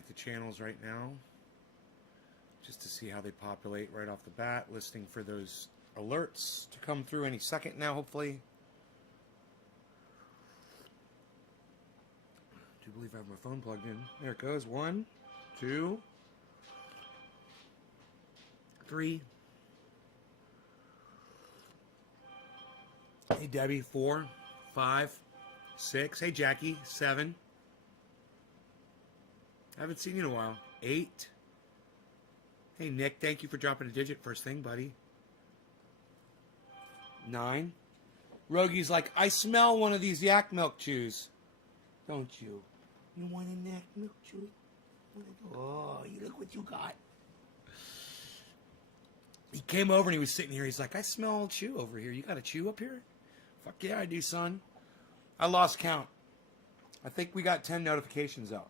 at the channels right now just to see how they populate right off the bat, listening for those alerts to come through any second now, hopefully. I do believe I have my phone plugged in. There it goes. 1, 2, 3. Hey, Debbie. 4, 5, 6. Hey, Jackie. 7. I haven't seen you in a while. 8. Hey, Nick. Thank you for dropping a digit first thing, buddy. 9. Rogi's like, I smell one of these yak milk chews. Don't you? You want a yak milk chew? Oh, you look what you got. He came over and he was sitting here. He's like, I smell chew over here. You got a chew up here? Fuck yeah, I do, son. I lost count. I think we got 10 notifications out.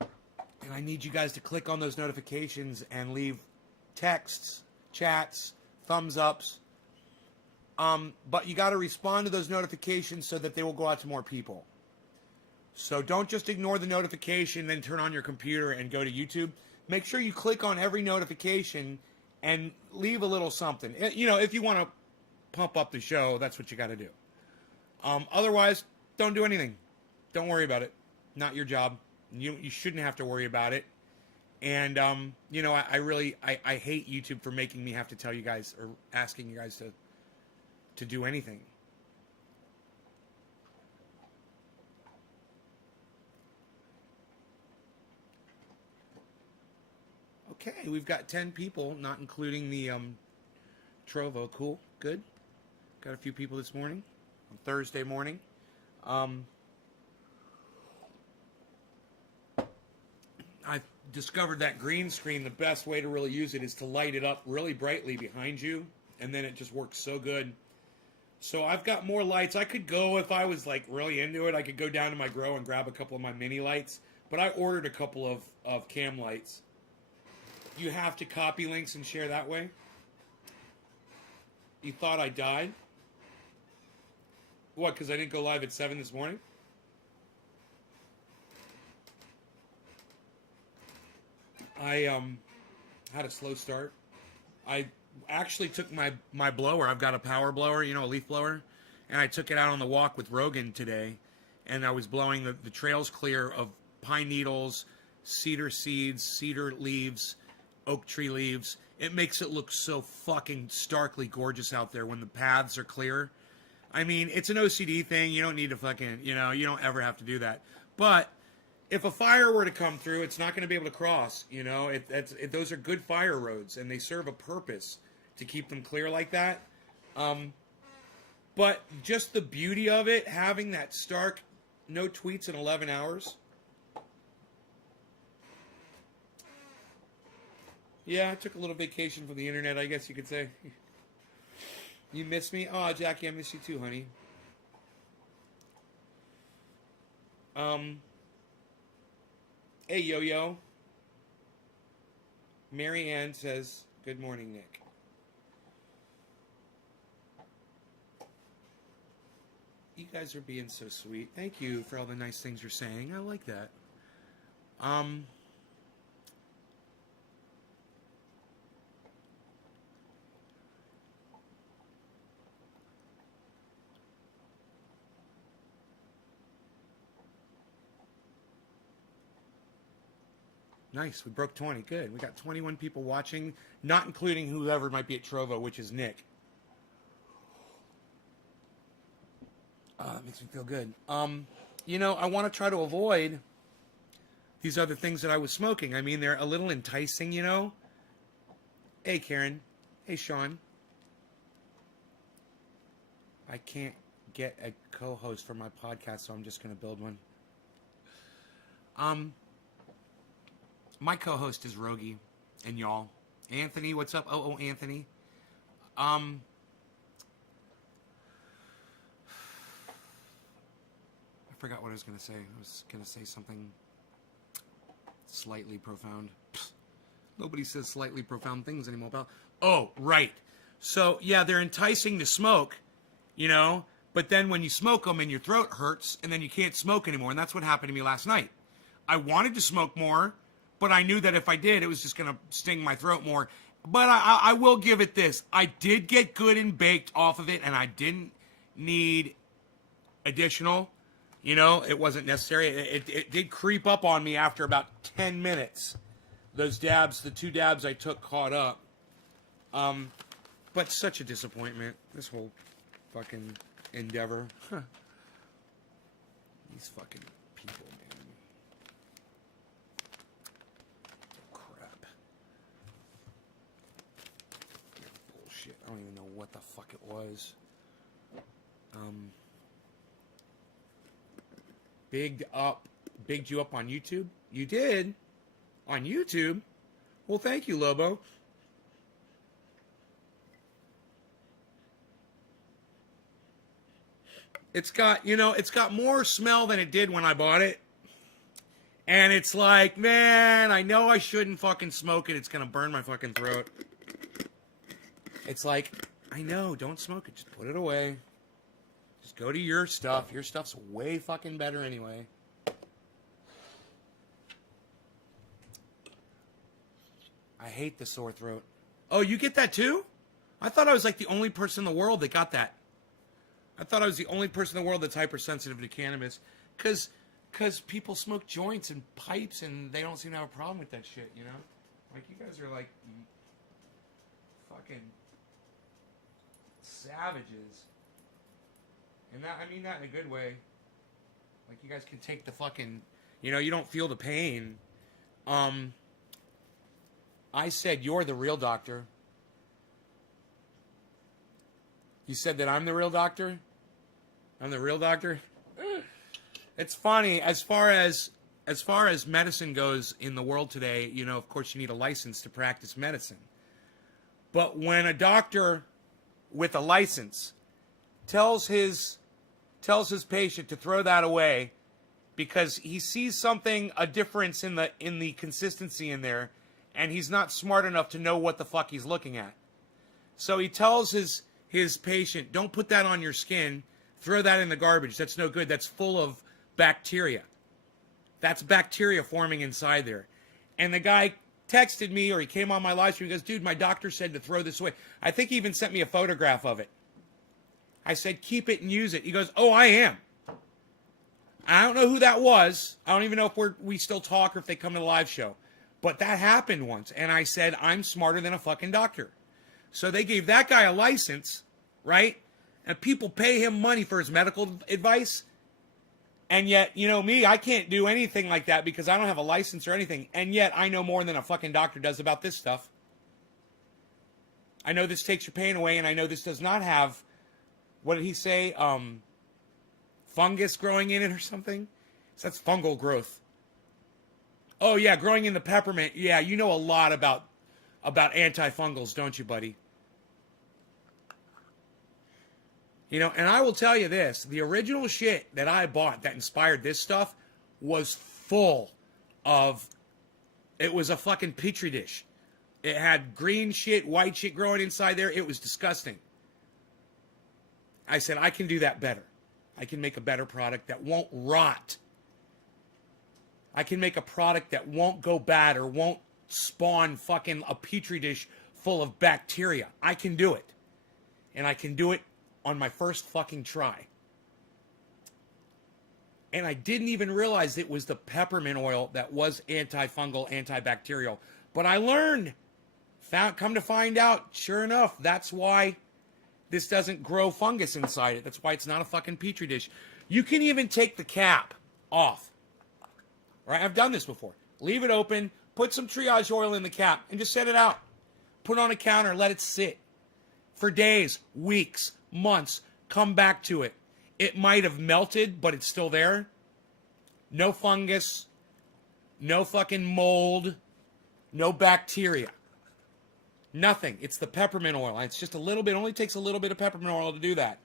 And I need you guys to click on those notifications and leave texts, chats, thumbs ups. But you got to respond to those notifications so that they will go out to more people. So don't just ignore the notification, then turn on your computer and go to YouTube. Make sure you click on every notification and leave a little something. You know, if you want to pump up the show, that's what you got to do. Otherwise, don't do anything. Don't worry about it. Not your job. You shouldn't have to worry about it. And, you know, I hate YouTube for making me have to tell you guys or asking you guys to do anything. Okay, we've got 10 people, not including the Trovo. Cool, good. Got a few people this morning, on Thursday morning. I've discovered that green screen, the best way to really use it is to light it up really brightly behind you, and then it just works so good. So I've got more lights. I could go, if I was like really into it, I could go down to my grow and grab a couple of my mini lights, but I ordered a couple of cam lights. You have to copy links and share that way. You thought I died? What, because I didn't go live at 7 this morning? I had a slow start. I actually took my blower. I've got a power blower, you know, a leaf blower. And I took it out on the walk with Rogan today. And I was blowing the trails clear of pine needles, cedar seeds, cedar leaves, oak tree leaves. It makes it look so fucking starkly gorgeous out there when the paths are clear. I mean, it's an OCD thing. You don't need to fucking, you know, you don't ever have to do that. But if a fire were to come through, it's not going to be able to cross, you know. Those are good fire roads, and they serve a purpose to keep them clear like that. But just the beauty of it, having that stark, no tweets in 11 hours. Yeah, I took a little vacation from the internet, I guess you could say. You miss me? Oh, Jackie, I miss you too, honey. Hey, Yo-Yo. Mary Ann says, good morning, Nick. You guys are being so sweet. Thank you for all the nice things you're saying. I like that. Nice. We broke 20. Good. We got 21 people watching, not including whoever might be at Trovo, which is Nick. That makes me feel good. You know, I want to try to avoid these other things that I was smoking. I mean, they're a little enticing, you know. Hey, Karen. Hey, Sean. I can't get a co-host for my podcast, so I'm just going to build one. My co-host is Rogi and y'all. Anthony, what's up? Oh, Anthony. I forgot what I was going to say. I was going to say something slightly profound. Nobody says slightly profound things anymore, pal. Oh, right. So, yeah, they're enticing to smoke, you know, But then when you smoke them and your throat hurts and then you can't smoke anymore. And that's what happened to me last night. I wanted to smoke more, but I knew that if I did, it was just going to sting my throat more. But I will give it this. I did get good and baked off of it, and I didn't need additional. You know, it wasn't necessary. It did creep up on me after about 10 minutes. Those dabs, the 2 dabs I took caught up. But such a disappointment, this whole fucking endeavor. Huh. These fucking people, man. Crap. Bullshit. I don't even know what the fuck it was. Bigged you up on YouTube? You did? On YouTube? Well, thank you, Lobo. It's got more smell than it did when I bought it. And it's like, man, I know I shouldn't fucking smoke it. It's going to burn my fucking throat. It's like, I know, don't smoke it. Just put it away. Just go to your stuff. Your stuff's way fucking better anyway. I hate the sore throat. Oh, you get that too? I thought I was like the only person in the world that got that. I thought I was the only person in the world that's hypersensitive to cannabis. Because people smoke joints and pipes and they don't seem to have a problem with that shit, you know? Like, you guys are like fucking savages. And that, I mean that in a good way. Like, you guys can take the fucking, you know, you don't feel the pain. I said you're the real doctor. You said that I'm the real doctor? I'm the real doctor? It's funny, as far as medicine goes in the world today, you know, of course you need a license to practice medicine. But when a doctor with a license tells his patient to throw that away because he sees something, a difference in the consistency in there, and he's not smart enough to know what the fuck he's looking at. So he tells his patient, don't put that on your skin, throw that in the garbage. That's no good. That's full of bacteria. That's bacteria forming inside there. And the guy texted me, or he came on my live stream, he goes, dude, my doctor said to throw this away. I think he even sent me a photograph of it. I said, keep it and use it. He goes, oh, I am. I don't know who that was. I don't even know if we still talk or if they come to the live show. But that happened once. And I said, I'm smarter than a fucking doctor. So they gave that guy a license, right? And people pay him money for his medical advice. And yet, you know me, I can't do anything like that because I don't have a license or anything. And yet, I know more than a fucking doctor does about this stuff. I know this takes your pain away, and I know this does not have, what did he say, fungus growing in it or something? So that's fungal growth. Oh, yeah, growing in the peppermint. Yeah, you know a lot about antifungals, don't you, buddy? You know, and I will tell you this, the original shit that I bought that inspired this stuff was full of, it was a fucking petri dish. It had green shit, white shit growing inside there. It was disgusting. I said, I can do that better. I can make a better product that won't rot. I can make a product that won't go bad or won't spawn fucking a petri dish full of bacteria. I can do it. And I can do it on my first fucking try. And I didn't even realize it was the peppermint oil that was antifungal, antibacterial. But I learned, come to find out, sure enough, that's why this doesn't grow fungus inside it. That's why it's not a fucking petri dish. You can even take the cap off. Right? I've done this before. Leave it open, put some triage oil in the cap, and just set it out. Put it on a counter, let it sit for days, weeks, months. Come back to it. It might have melted, but it's still there. No fungus, no fucking mold, no bacteria. Nothing. It's the peppermint oil. It's just a little bit, only takes a little bit of peppermint oil to do that.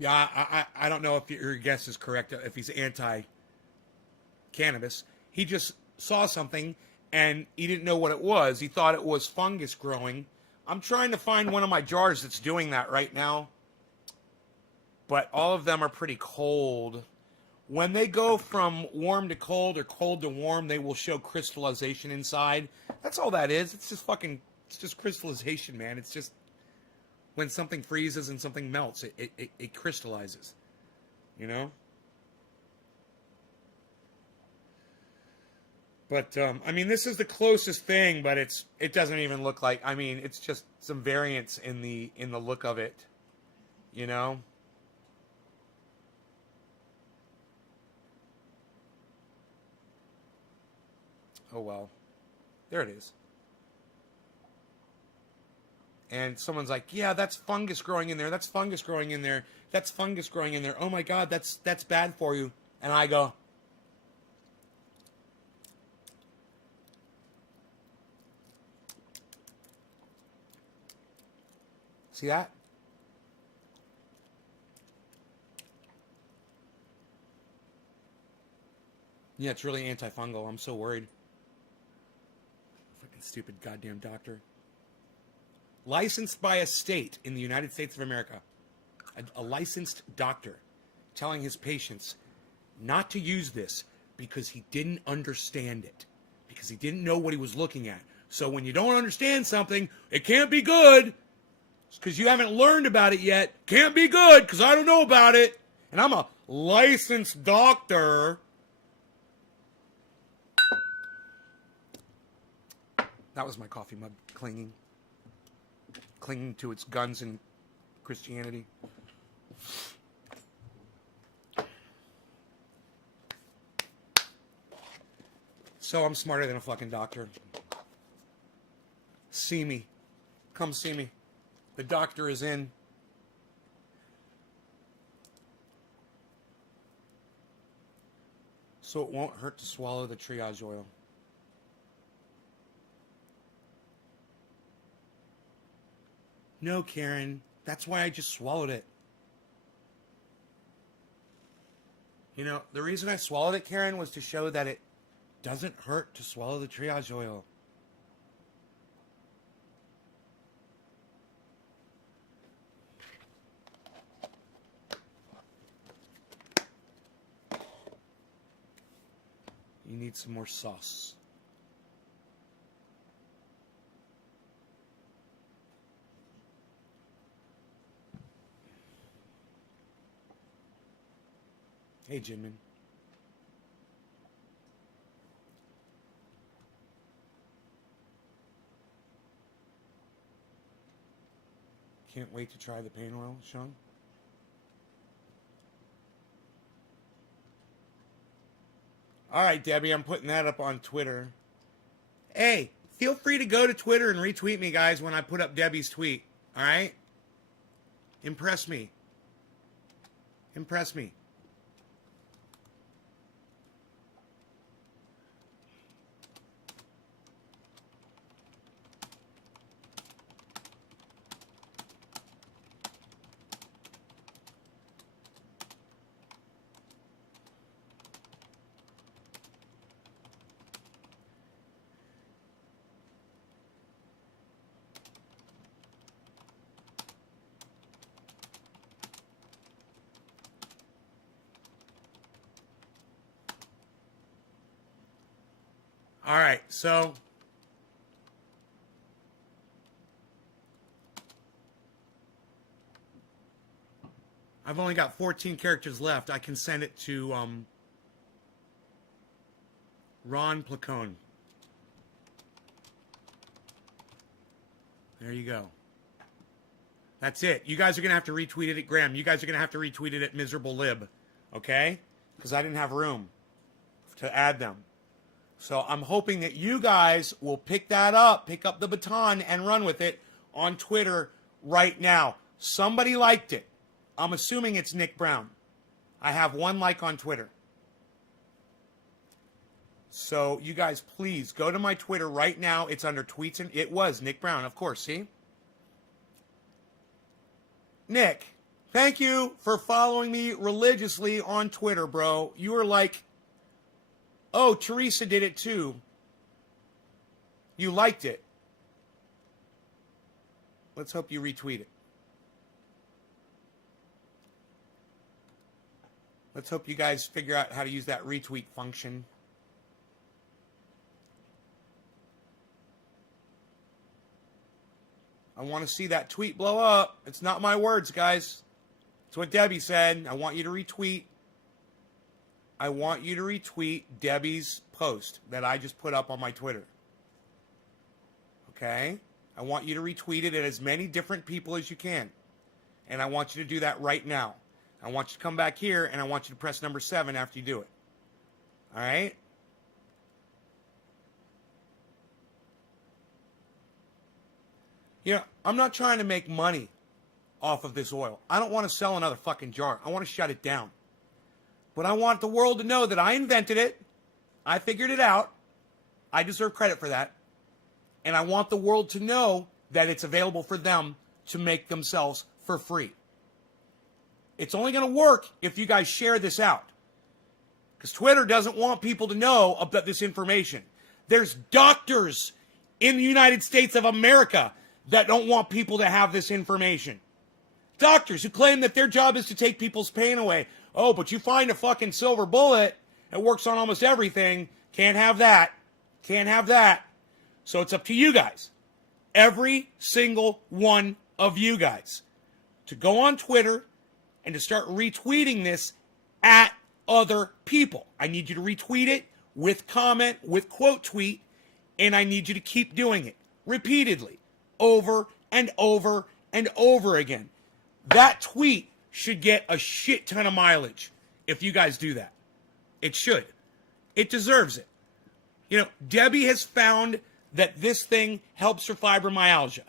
Yeah, I don't know if your guess is correct, if he's anti-cannabis. He just saw something, and he didn't know what it was. He thought it was fungus growing. I'm trying to find one of my jars that's doing that right now, but all of them are pretty cold. When they go from warm to cold or cold to warm, they will show crystallization inside. That's all that is. It's just crystallization, man. It's just when something freezes and something melts, it crystallizes, you know? But, I mean, this is the closest thing, but it doesn't even look like, I mean, it's just some variance in the look of it, you know? Oh, well. There it is. And someone's like, yeah, that's fungus growing in there. That's fungus growing in there. That's fungus growing in there. Oh, my God, that's bad for you. And I go, see that? Yeah, it's really antifungal. I'm so worried. Fucking stupid goddamn doctor. Licensed by a state in the United States of America. A licensed doctor telling his patients not to use this because he didn't understand it. Because he didn't know what he was looking at. So when you don't understand something, it can't be good. Because you haven't learned about it yet. Can't be good because I don't know about it. And I'm a licensed doctor. That was my coffee mug clinging to its guns in Christianity. So I'm smarter than a fucking doctor. See me. Come see me. The doctor is in. So it won't hurt to swallow the triage oil. No, Karen. That's why I just swallowed it. You know, the reason I swallowed it, Karen, was to show that it doesn't hurt to swallow the triage oil. You need some more sauce. Hey, Jinmin. Can't wait to try the pain oil, Sean. All right, Debbie, I'm putting that up on Twitter. Hey, feel free to go to Twitter and retweet me, guys, when I put up Debbie's tweet. All right? Impress me. Impress me. All right, so I've only got 14 characters left. I can send it to Ron Placone. There you go. That's it. You guys are going to have to retweet it at Graham. You guys are going to have to retweet it at Miserable Lib. Okay? Because I didn't have room to add them. So I'm hoping that you guys will pick that up, pick up the baton, and run with it on Twitter right now. Somebody liked it. I'm assuming it's Nick Brown. I have one like on Twitter. So you guys, please go to my Twitter right now. It's under tweets, and it was Nick Brown, of course. See? Nick, Thank you for following me religiously on Twitter, bro. You were like, oh, Teresa did it too. You liked it. Let's hope you retweet it. Let's hope you guys figure out how to use that retweet function. I want to see that tweet blow up. It's not my words, guys. It's what Debbie said. I want you to retweet. I want you to retweet Debbie's post that I just put up on my Twitter. Okay? I want you to retweet it at as many different people as you can. And I want you to do that right now. I want you to come back here, and I want you to press number 7 after you do it. All right? You know, I'm not trying to make money off of this oil. I don't want to sell another fucking jar. I want to shut it down. But I want the world to know that I invented it. I figured it out. I deserve credit for that. And I want the world to know that it's available for them to make themselves for free. It's only going to work if you guys share this out. Because Twitter doesn't want people to know about this information. There's doctors in the United States of America that don't want people to have this information. Doctors who claim that their job is to take people's pain away. Oh, but you find a fucking silver bullet that works on almost everything. Can't have that. Can't have that. So it's up to you guys. Every single one of you guys to go on Twitter and to start retweeting this at other people. I need you to retweet it with comment, with quote tweet, and I need you to keep doing it repeatedly, over and over and over again. That tweet should get a shit ton of mileage if you guys do that. It should. It deserves it. You know, Debbie has found that this thing helps for fibromyalgia.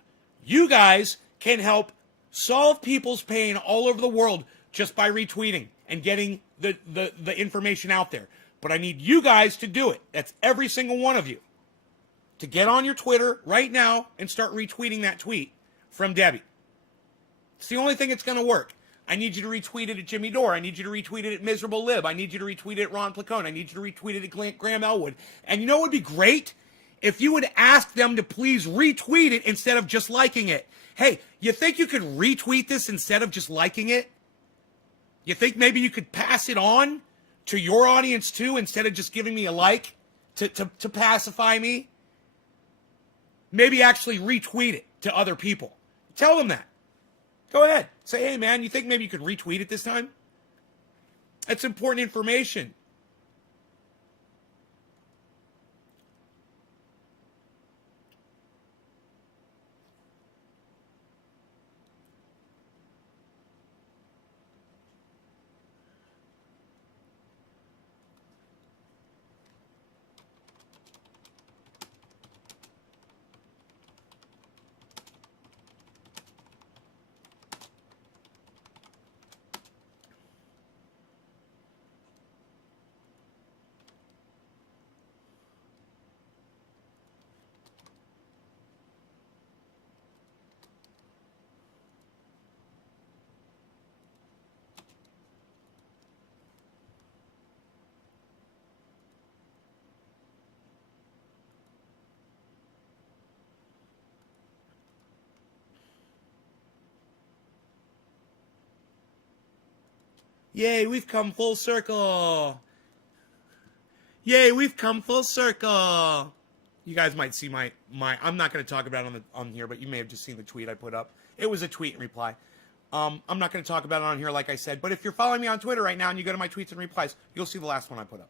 You guys can help solve people's pain all over the world just by retweeting and getting the information out there. But I need you guys to do it. That's every single one of you. To get on your Twitter right now and start retweeting that tweet from Debbie. It's the only thing that's going to work. I need you to retweet it at Jimmy Dore. I need you to retweet it at Miserable Lib. I need you to retweet it at Ron Placone. I need you to retweet it at Graham Elwood. And you know what would be great? If you would ask them to please retweet it instead of just liking it. Hey, you think you could retweet this instead of just liking it? You think maybe you could pass it on to your audience too instead of just giving me a like to pacify me? Maybe actually retweet it to other people. Tell them that. Go ahead. Say, hey, man, you think maybe you could retweet it this time? That's important information. Yay, we've come full circle. Yay, we've come full circle. You guys might see my I'm not going to talk about it on here, but you may have just seen the tweet I put up. It was a tweet and reply. I'm not going to talk about it on here like I said, but if you're following me on Twitter right now and you go to my tweets and replies, you'll see the last one I put up.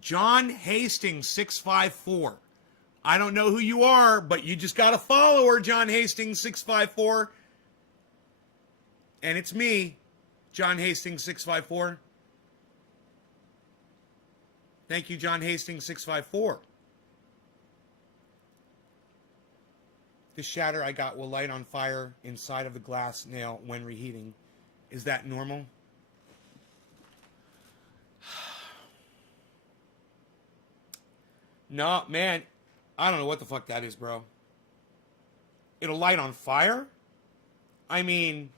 John Hastings 654. I don't know who you are, but you just got a follower, John Hastings 654. And it's me, John Hastings 654. Thank you, John Hastings 654. The shatter I got will light on fire inside of the glass nail when reheating. Is that normal? No, man. I don't know what the fuck that is, bro. It'll light on fire? I mean,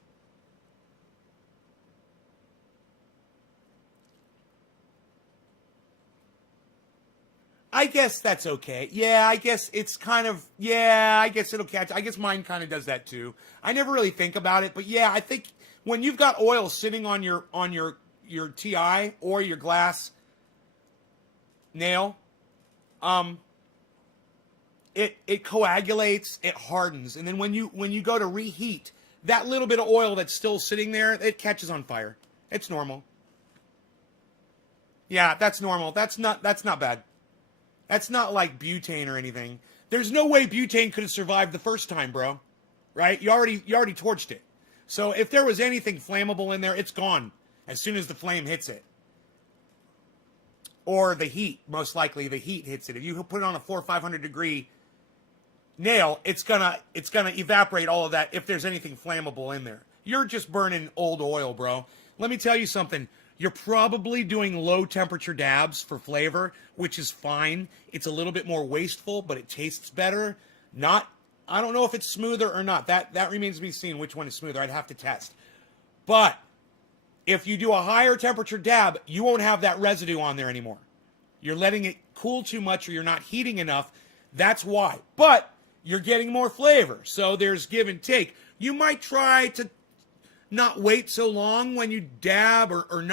I guess that's okay. Yeah, I guess it's kind of, yeah, I guess it'll catch. I guess mine kind of does that too. I never really think about it, but yeah, I think when you've got oil sitting on your TI or your glass nail, um, it coagulates, it hardens, and then when you go to reheat, that little bit of oil that's still sitting there, it catches on fire. It's normal. Yeah, that's normal. That's not bad. That's not like butane or anything. There's no way butane could have survived the first time, bro. Right? You already torched it. So if there was anything flammable in there, it's gone as soon as the flame hits it. Or the heat, most likely the heat hits it. If you put it on a 400 or 500 degree nail, it's gonna evaporate all of that if there's anything flammable in there. You're just burning old oil, bro. Let me tell you something. You're probably doing low temperature dabs for flavor, which is fine. It's a little bit more wasteful, but it tastes better. I don't know if it's smoother or not. That remains to be seen which one is smoother. I'd have to test. But if you do a higher temperature dab, you won't have that residue on there anymore. You're letting it cool too much or you're not heating enough. That's why. But you're getting more flavor. So there's give and take. You might try to not wait so long when you dab or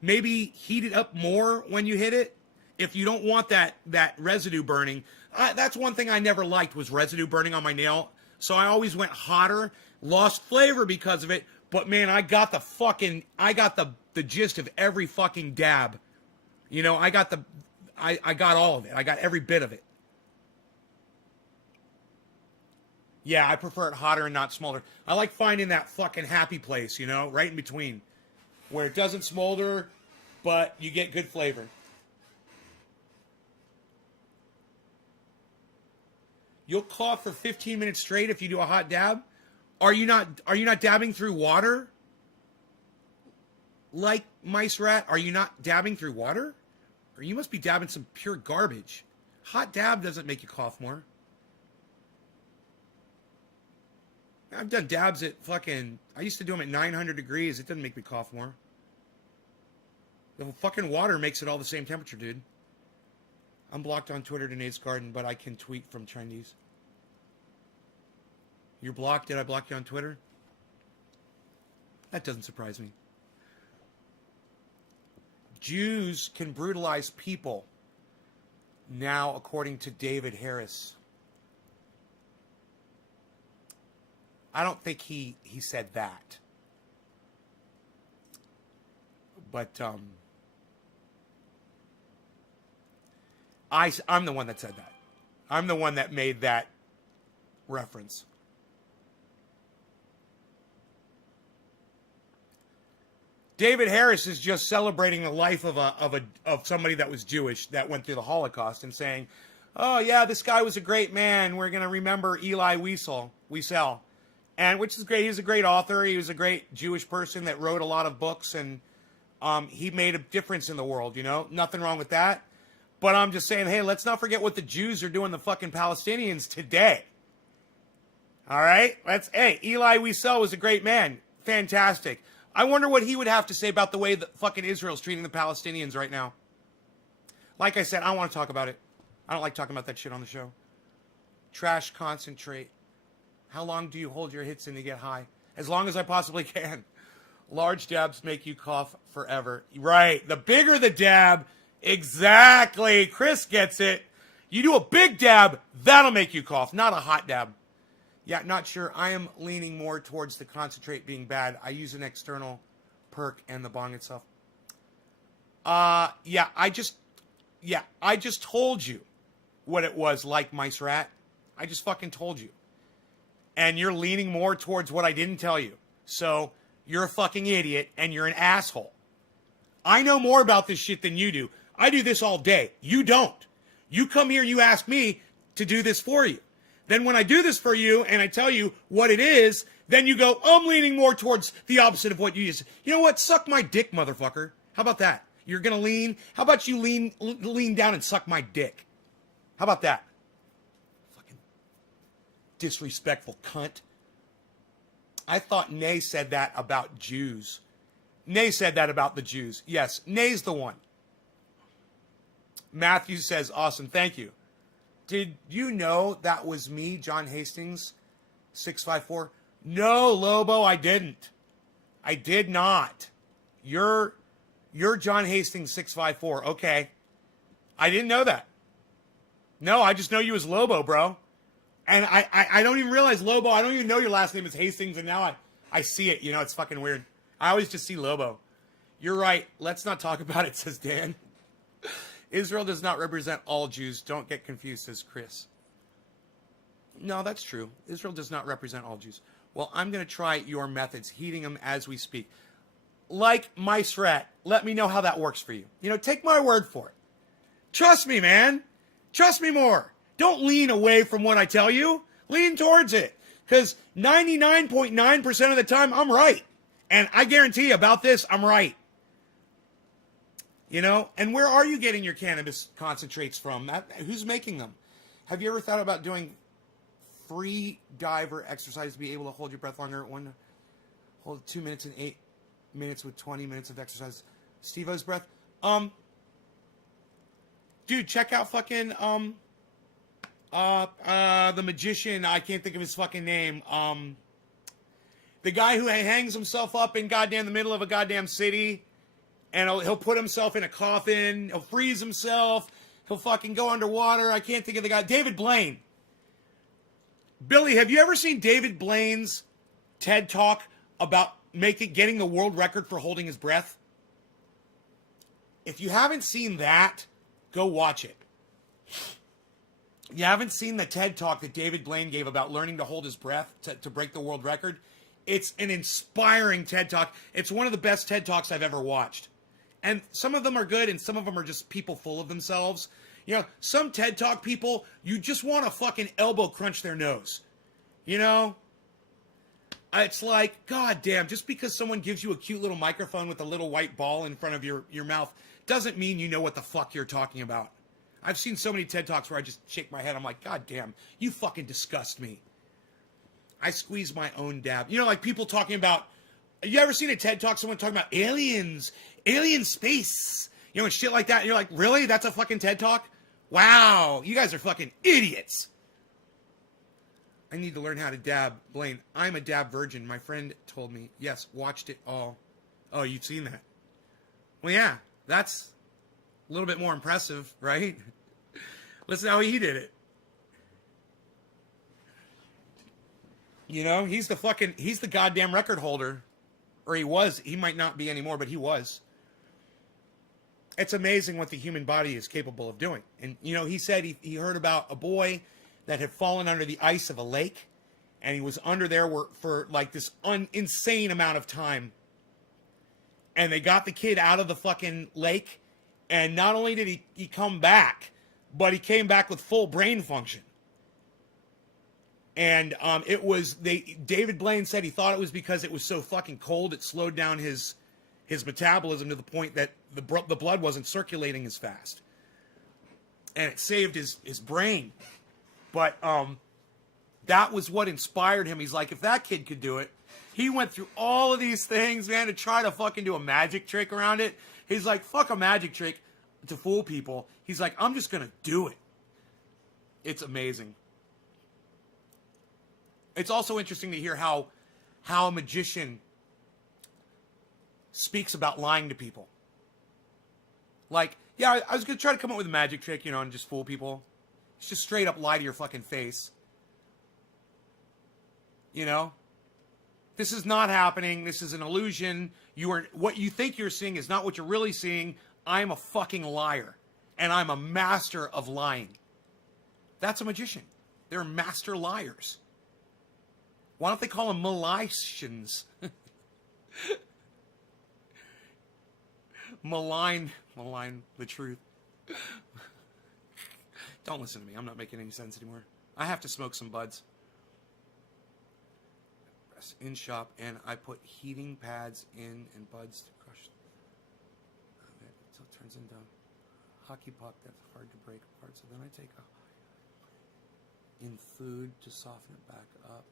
maybe heat it up more when you hit it if you don't want that residue burning. That's one thing I never liked was residue burning on my nail, so I always went hotter, lost flavor because of it, but man, I got the gist of every fucking dab. You know, I got all of it. I got every bit of it. Yeah, I prefer it hotter and not smolder. I like finding that fucking happy place, you know, right in between, where it doesn't smolder, but you get good flavor. You'll cough for 15 minutes straight if you do a hot dab. Are you not dabbing through water? Like Mice Rat, are you not dabbing through water? Or you must be dabbing some pure garbage. Hot dab doesn't make you cough more. I've done dabs at I used to do them at 900 degrees. It doesn't make me cough more. The fucking water makes it all the same temperature, dude. I'm blocked on Twitter to Nate's Garden, but I can tweet from Chinese. You're blocked? Did I block you on Twitter? That doesn't surprise me. Jews can brutalize people now, according to David Harris. I don't think he said that. But I'm the one that said that. I'm the one that made that reference. David Harris is just celebrating the life of somebody that was Jewish that went through the Holocaust and saying, "Oh yeah, this guy was a great man. We're going to remember Elie Wiesel." And which is great. He's a great author. He was a great Jewish person that wrote a lot of books, and he made a difference in the world, you know? Nothing wrong with that. But I'm just saying, hey, let's not forget what the Jews are doing to fucking Palestinians today. All right? Hey, Elie Wiesel was a great man. Fantastic. I wonder what he would have to say about the way that fucking Israel's treating the Palestinians right now. Like I said, I don't want to talk about it. I don't like talking about that shit on the show. Trash concentrate. How long do you hold your hits in to get high? As long as I possibly can. Large dabs make you cough forever. Right. The bigger the dab, exactly. Chris gets it. You do a big dab, that'll make you cough, not a hot dab. Yeah, not sure. I am leaning more towards the concentrate being bad. I use an external perk and the bong itself. I just told you what it was like, Mice Rat. I just fucking told you. And you're leaning more towards what I didn't tell you. So you're a fucking idiot and you're an asshole. I know more about this shit than you do. I do this all day. You don't. You come here, you ask me to do this for you. Then when I do this for you and I tell you what it is, then you go, I'm leaning more towards the opposite of what you just. You know what? Suck my dick, motherfucker. How about that? You're going to lean? How about you lean down and suck my dick? How about that? Fucking disrespectful cunt. I thought Nay said that about Jews. Nay said that about the Jews. Yes, Nay's the one. Matthew says, awesome, thank you. Did you know that was me, John Hastings, 654? No, Lobo, I didn't. I did not. You're John Hastings, 654. Okay. I didn't know that. No, I just know you as Lobo, bro. And I don't even realize Lobo. I don't even know your last name is Hastings, and now I see it. You know, it's fucking weird. I always just see Lobo. You're right. Let's not talk about it, says Dan. Israel does not represent all Jews. Don't get confused, says Chris. No, that's true. Israel does not represent all Jews. Well, I'm going to try your methods, heating them as we speak. Like Mice Rat, let me know how that works for you. You know, take my word for it. Trust me, man. Trust me more. Don't lean away from what I tell you. Lean towards it. Because 99.9% of the time, I'm right. And I guarantee you about this, I'm right. You know? And where are you getting your cannabis concentrates from? Who's making them? Have you ever thought about doing free diver exercise to be able to hold your breath longer? Hold 2 minutes and 8 minutes with 20 minutes of exercise. Steve-O's breath. Dude, check out fucking the magician. I can't think of his fucking name. The guy who hangs himself up in goddamn the middle of a goddamn city, and he'll put himself in a coffin. He'll freeze himself. He'll fucking go underwater. I can't think of the guy. David Blaine. Billy, have you ever seen David Blaine's TED Talk about getting the world record for holding his breath? If you haven't seen that, go watch it. You haven't seen the TED Talk that David Blaine gave about learning to hold his breath to break the world record? It's an inspiring TED Talk. It's one of the best TED Talks I've ever watched. And some of them are good, and some of them are just people full of themselves. You know, some TED Talk people, you just want to fucking elbow crunch their nose. You know? It's like, god damn, just because someone gives you a cute little microphone with a little white ball in front of your mouth doesn't mean you know what the fuck you're talking about. I've seen so many TED Talks where I just shake my head. I'm like, god damn, you fucking disgust me. I squeeze my own dab. You know, like people talking about, you ever seen a TED Talk, someone talking about aliens, alien space, you know, and shit like that. And you're like, really? That's a fucking TED Talk? Wow, you guys are fucking idiots. I need to learn how to dab. Blaine, I'm a dab virgin. My friend told me. Yes, watched it all. Oh, you've seen that? Well, yeah, that's a little bit more impressive, right? Listen how he did it. You know, he's the goddamn record holder. Or he was. He might not be anymore, but he was. It's amazing what the human body is capable of doing. And, you know, he said he heard about a boy that had fallen under the ice of a lake. And he was under there for like this insane amount of time. And they got the kid out of the fucking lake. And not only did he come back, but he came back with full brain function. And David Blaine said he thought it was because it was so fucking cold, it slowed down his metabolism to the point that the blood wasn't circulating as fast. And it saved his brain. But that was what inspired him. He's like, if that kid could do it, he went through all of these things, man, to try to fucking do a magic trick around it. He's like, fuck a magic trick to fool people. He's like, I'm just going to do it. It's amazing. It's also interesting to hear how a magician speaks about lying to people. Like, yeah, I was going to try to come up with a magic trick, you know, and just fool people. It's just straight up lie to your fucking face. You know? This is not happening. This is an illusion. What you think you're seeing is not what you're really seeing. I'm a fucking liar. And I'm a master of lying. That's a magician. They're master liars. Why don't they call them malicians? Malign the truth. Don't listen to me. I'm not making any sense anymore. I have to smoke some buds. In shop, and I put heating pads in and buds to crush it until it turns into hockey puck that's hard to break apart. So then I take a in food to soften it back up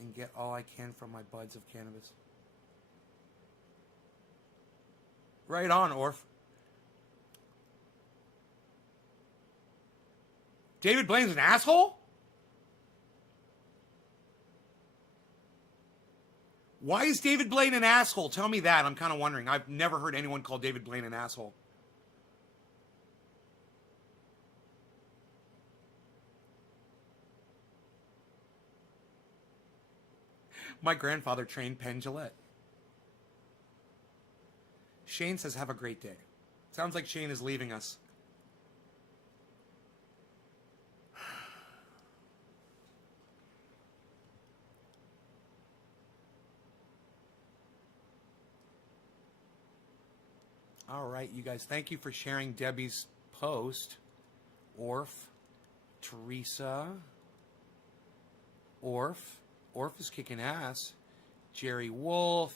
and get all I can from my buds of cannabis. Right on, Orf. David Blaine's an asshole? Why is David Blaine an asshole? Tell me that. I'm kind of wondering. I've never heard anyone call David Blaine an asshole. My grandfather trained Penn Jillette. Shane says, have a great day. Sounds like Shane is leaving us. All right, you guys. Thank you for sharing Debbie's post. Orf, Teresa, Orf. Orf is kicking ass. Jerry Wolf.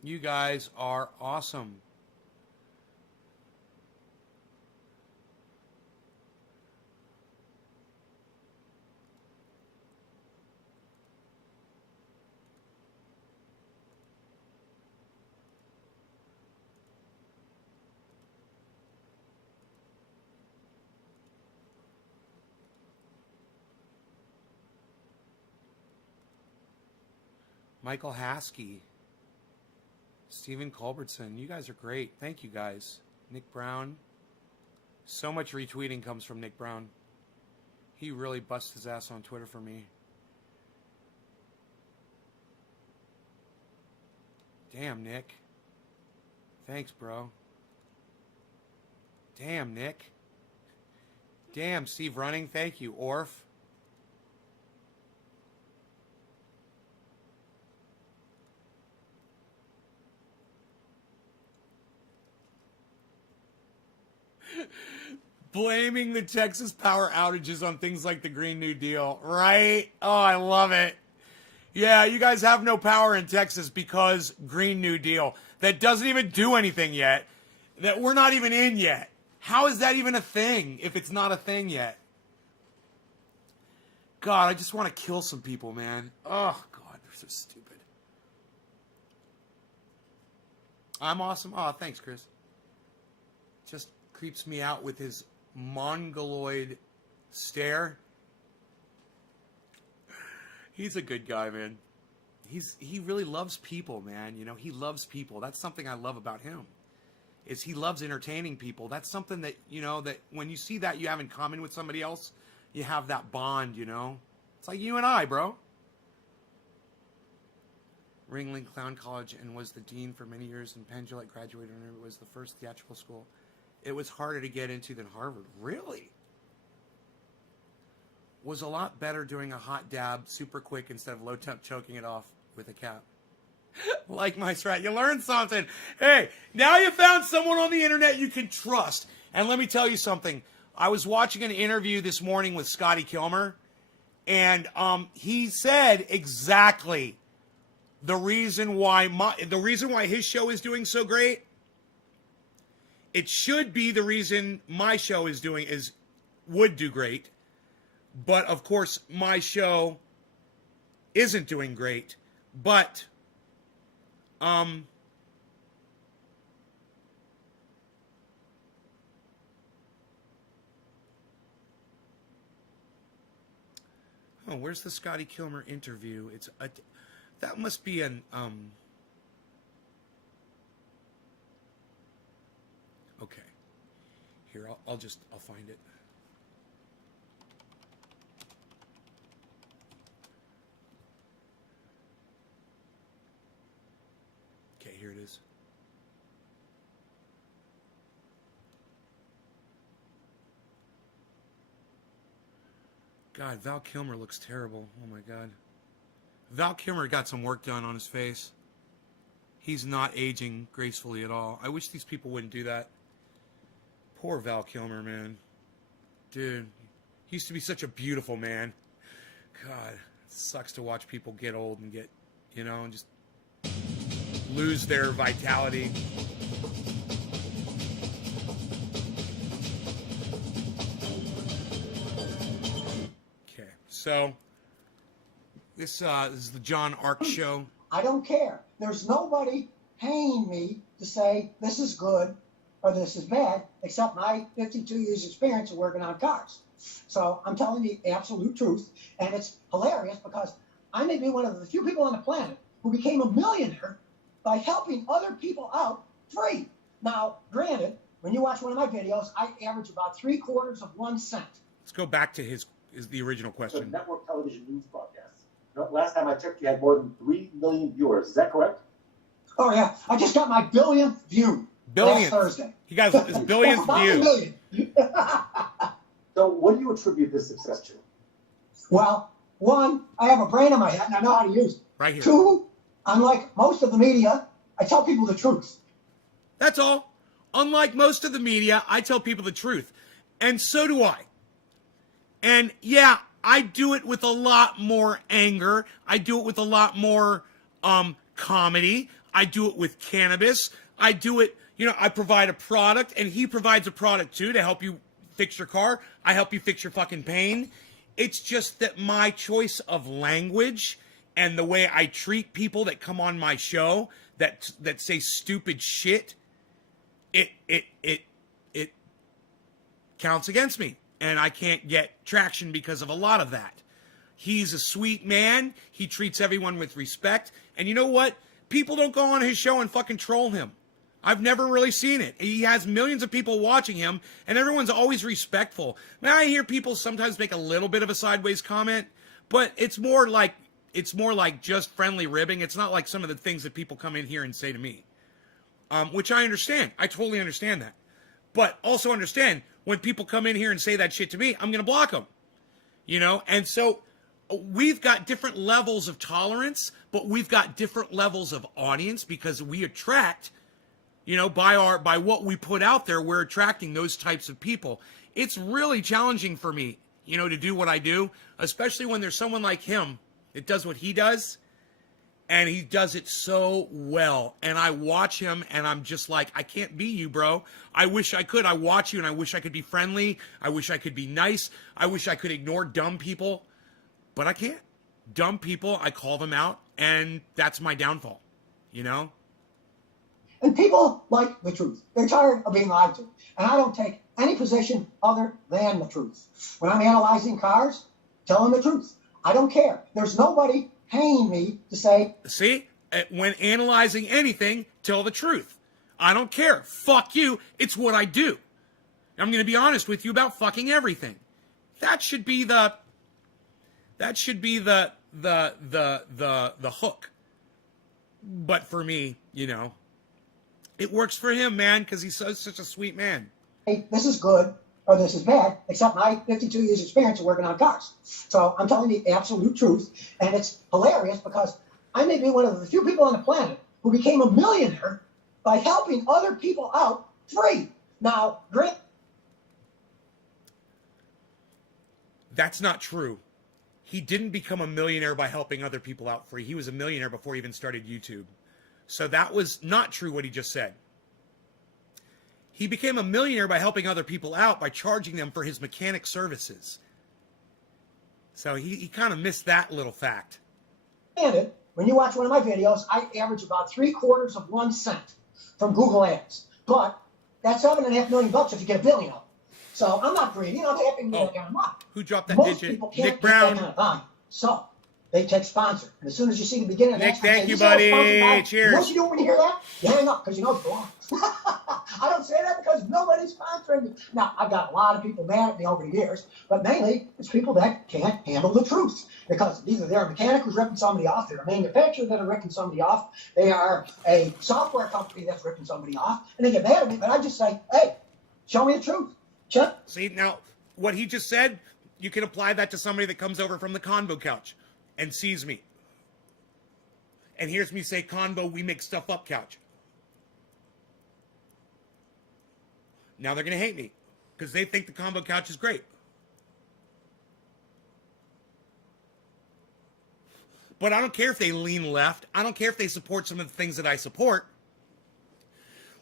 You guys are awesome. Michael Haskey. Stephen Culbertson, you guys are great. Thank you guys. Nick Brown. So much retweeting comes from Nick Brown. He really busts his ass on Twitter for me. Damn, Nick. Thanks, bro. Damn, Nick. Damn, Steve Running. Thank you, Orf. Blaming the Texas power outages on things like the Green New Deal, right? Oh, I love it. Yeah, you guys have no power in Texas because Green New Deal. That doesn't even do anything yet. That we're not even in yet. How is that even a thing if it's not a thing yet? God, I just want to kill some people, man. Oh, God, they're so stupid. I'm awesome. Oh, thanks, Chris. Just creeps me out with his mongoloid stare. He's a good guy, man. He really loves people, man. You know, he loves people. That's something I love about him. Is he loves entertaining people. That's something that, you know, that when you see that you have in common with somebody else, you have that bond, you know. It's like you and I, bro. Ringling Clown College and was the dean for many years, and Penn Jillette graduated and it was the first theatrical school. It was harder to get into than Harvard. Really? Was a lot better doing a hot dab super quick instead of low temp choking it off with a cap. Like my strat. You learned something. Hey, now you found someone on the internet you can trust. And let me tell you something. I was watching an interview this morning with Scotty Kilmer, and he said exactly the reason why his show is doing so great. It should be the reason my show would do great. But of course, my show isn't doing great. But oh, where's the Scotty Kilmer interview? That must be an okay. Here, I'll find it. Okay, here it is. God, Val Kilmer looks terrible. Oh my God. Val Kilmer got some work done on his face. He's not aging gracefully at all. I wish these people wouldn't do that. Poor Val Kilmer, man. Dude, he used to be such a beautiful man. God, it sucks to watch people get old and get, and just lose their vitality. Okay, so this is the John Ark Show. I don't care. There's nobody paying me to say this is good or this is bad, except my 52 years experience of working on cars. So I'm telling the absolute truth, and it's hilarious because I may be one of the few people on the planet who became a millionaire by helping other people out free. Now, granted, when you watch one of my videos, I average about 3/4 of 1 cent. Let's go back to the original question. Network television news broadcasts. Last time I checked, you had more than 3 million viewers. Is that correct? Oh, yeah. I just got my billionth view last Thursday. He got his billionth view. So what do you attribute this success to? Well, one, I have a brain in my head and I know how to use it. Right here. Two, unlike most of the media, I tell people the truth. That's all. Unlike most of the media, I tell people the truth. And so do I. And yeah, I do it with a lot more anger. I do it with a lot more comedy. I do it with cannabis. I do it, I provide a product and he provides a product too to help you fix your car. I help you fix your fucking pain. It's just that my choice of language and the way I treat people that come on my show that say stupid shit, it counts against me. And I can't get traction because of a lot of that. He's a sweet man. He treats everyone with respect. And you know what? People don't go on his show and fucking troll him. I've never really seen it. He has millions of people watching him, and everyone's always respectful. Now, I hear people sometimes make a little bit of a sideways comment, but it's more like just friendly ribbing. It's not like some of the things that people come in here and say to me, which I understand. I totally understand that. But also understand, when people come in here and say that shit to me, I'm going to block them. And so we've got different levels of tolerance, but we've got different levels of audience because we attract, by what we put out there, we're attracting those types of people. It's really challenging for me, to do what I do, especially when there's someone like him that does what he does, and he does it so well. And I watch him, and I'm just like, I can't be you, bro. I wish I could. I watch you, and I wish I could be friendly. I wish I could be nice. I wish I could ignore dumb people, but I can't. Dumb people, I call them out, and that's my downfall, And people like the truth. They're tired of being lied to. And I don't take any position other than the truth. When I'm analyzing cars, tell them the truth. I don't care. There's nobody paying me to say. See, when analyzing anything, tell the truth. I don't care. Fuck you. It's what I do. I'm going to be honest with you about fucking everything. That should be the hook. But for me, it works for him, man, because he's such a sweet man. Hey, this is good or this is bad, except my 52 years experience of working on cars. So I'm telling the absolute truth, and it's hilarious because I may be one of the few people on the planet who became a millionaire by helping other people out free. Now, great. That's not true. He didn't become a millionaire by helping other people out free. He was a millionaire before he even started YouTube. So that was not true what he just said. He became a millionaire by helping other people out by charging them for his mechanic services. So he kind of missed that little fact. Granted, when you watch one of my videos, I average about 3/4 of 1 cent from Google Ads. But that's $7.5 million if you get a billion of them. So I'm not greedy. I'm happy with that kind of money. Who dropped that Most digit? people can't Nick get Brown. that kind of volume. So they take sponsor. And as soon as you see the beginning of Nick, that, thank you, see how it's buddy. sponsored by? Cheers. You know what you do when you hear that? You hang up because you know it's wrong. I don't say that because nobody's sponsoring me. Now, I've got a lot of people mad at me over the years, but mainly it's people that can't handle the truth. Because either they're a mechanic who's ripping somebody off, they're a manufacturer that are ripping somebody off, they are a software company that's ripping somebody off, and they get mad at me, but I just say, hey, show me the truth. Check. See, now, what he just said, you can apply that to somebody that comes over from the Convo couch and sees me. And hears me say, Convo, we make stuff up couch. Now they're going to hate me because they think the combo couch is great. But I don't care if they lean left. I don't care if they support some of the things that I support.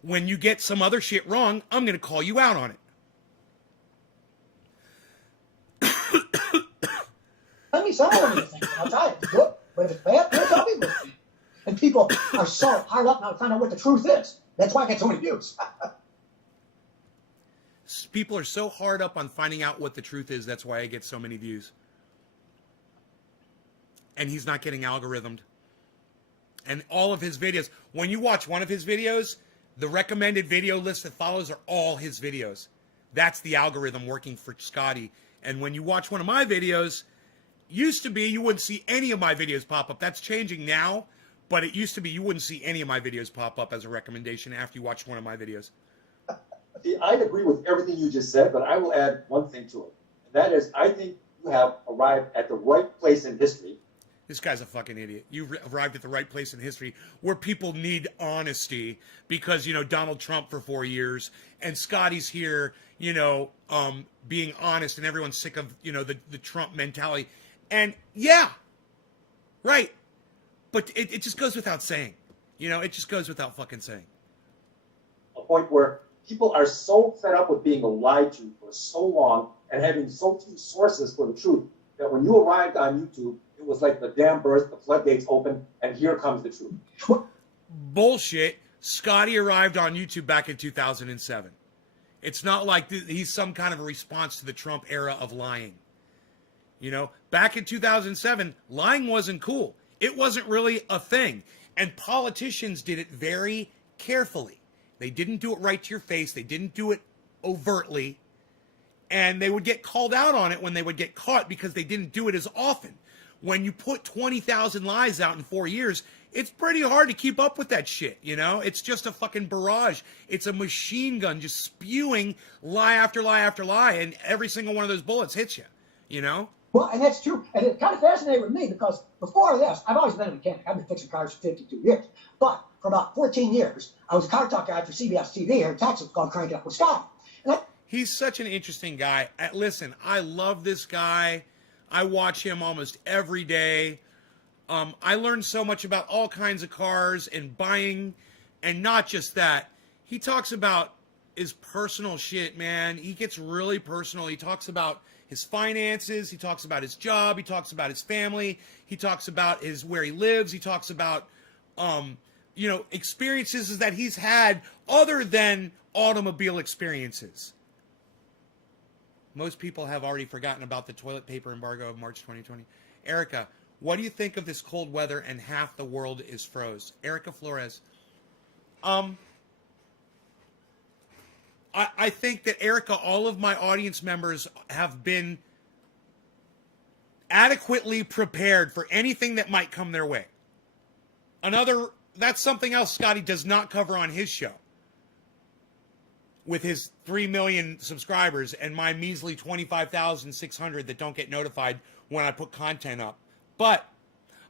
When you get some other shit wrong, I'm going to call you out on it. Let me some of these things. I'll tell you, it's good. But if it's bad, don't tell people. And people are so hard up now to find out what the truth is. That's why I get so many views. People are so hard up on finding out what the truth is. That's why I get so many views. And he's not getting algorithmed. And all of his videos, when you watch one of his videos, the recommended video list that follows are all his videos. That's the algorithm working for Scotty. And when you watch one of my videos, used to be you wouldn't see any of my videos pop up. That's changing now, but it used to be you wouldn't see any of my videos pop up as a recommendation after you watched one of my videos. See, I'd agree with everything you just said, but I will add one thing to it. And that is, I think you have arrived at the right place in history. This guy's a fucking idiot. You've arrived at the right place in history where people need honesty because, you know, Donald Trump for 4 years and Scotty's here, you know, being honest and everyone's sick of, you know, the Trump mentality. And yeah, right. But it just goes without saying, you know, it just goes without fucking saying. A point where people are so fed up with being lied to for so long and having so few sources for the truth that when you arrived on YouTube, it was like the dam burst, the floodgates open, and here comes the truth. Bullshit. Scotty arrived on YouTube back in 2007. It's not like he's some kind of a response to the Trump era of lying. You know, back in 2007, lying wasn't cool. It wasn't really a thing. And politicians did it very carefully. They didn't do it right to your face. They didn't do it overtly. And they would get called out on it when they would get caught because they didn't do it as often. When you put 20,000 lies out in 4 years, it's pretty hard to keep up with that shit, you know? It's just a fucking barrage. It's a machine gun just spewing lie after lie after lie, and every single one of those bullets hits you, you know? Well, and that's true. And it kind of fascinated with me because before this, I've always been a mechanic. I've been fixing cars for 52 years. But for about 14 years, I was a car talk guy for CBS TV here in Texas called Crank It Up with Scott. He's such an interesting guy. Listen, I love this guy. I watch him almost every day. I learned so much about all kinds of cars and buying, and not just that. He talks about his personal shit, man. He gets really personal. He talks about his finances. He talks about his job. He talks about his family. He talks about where he lives. He talks about, you know, experiences that he's had other than automobile experiences. Most people have already forgotten about the toilet paper embargo of March 2020. Erica, what do you think of this cold weather and half the world is froze? Erica Flores. I think that, Erica, all of my audience members have been adequately prepared for anything that might come their way. That's something else Scotty does not cover on his show. With his 3 million subscribers and my measly 25,600 that don't get notified when I put content up. But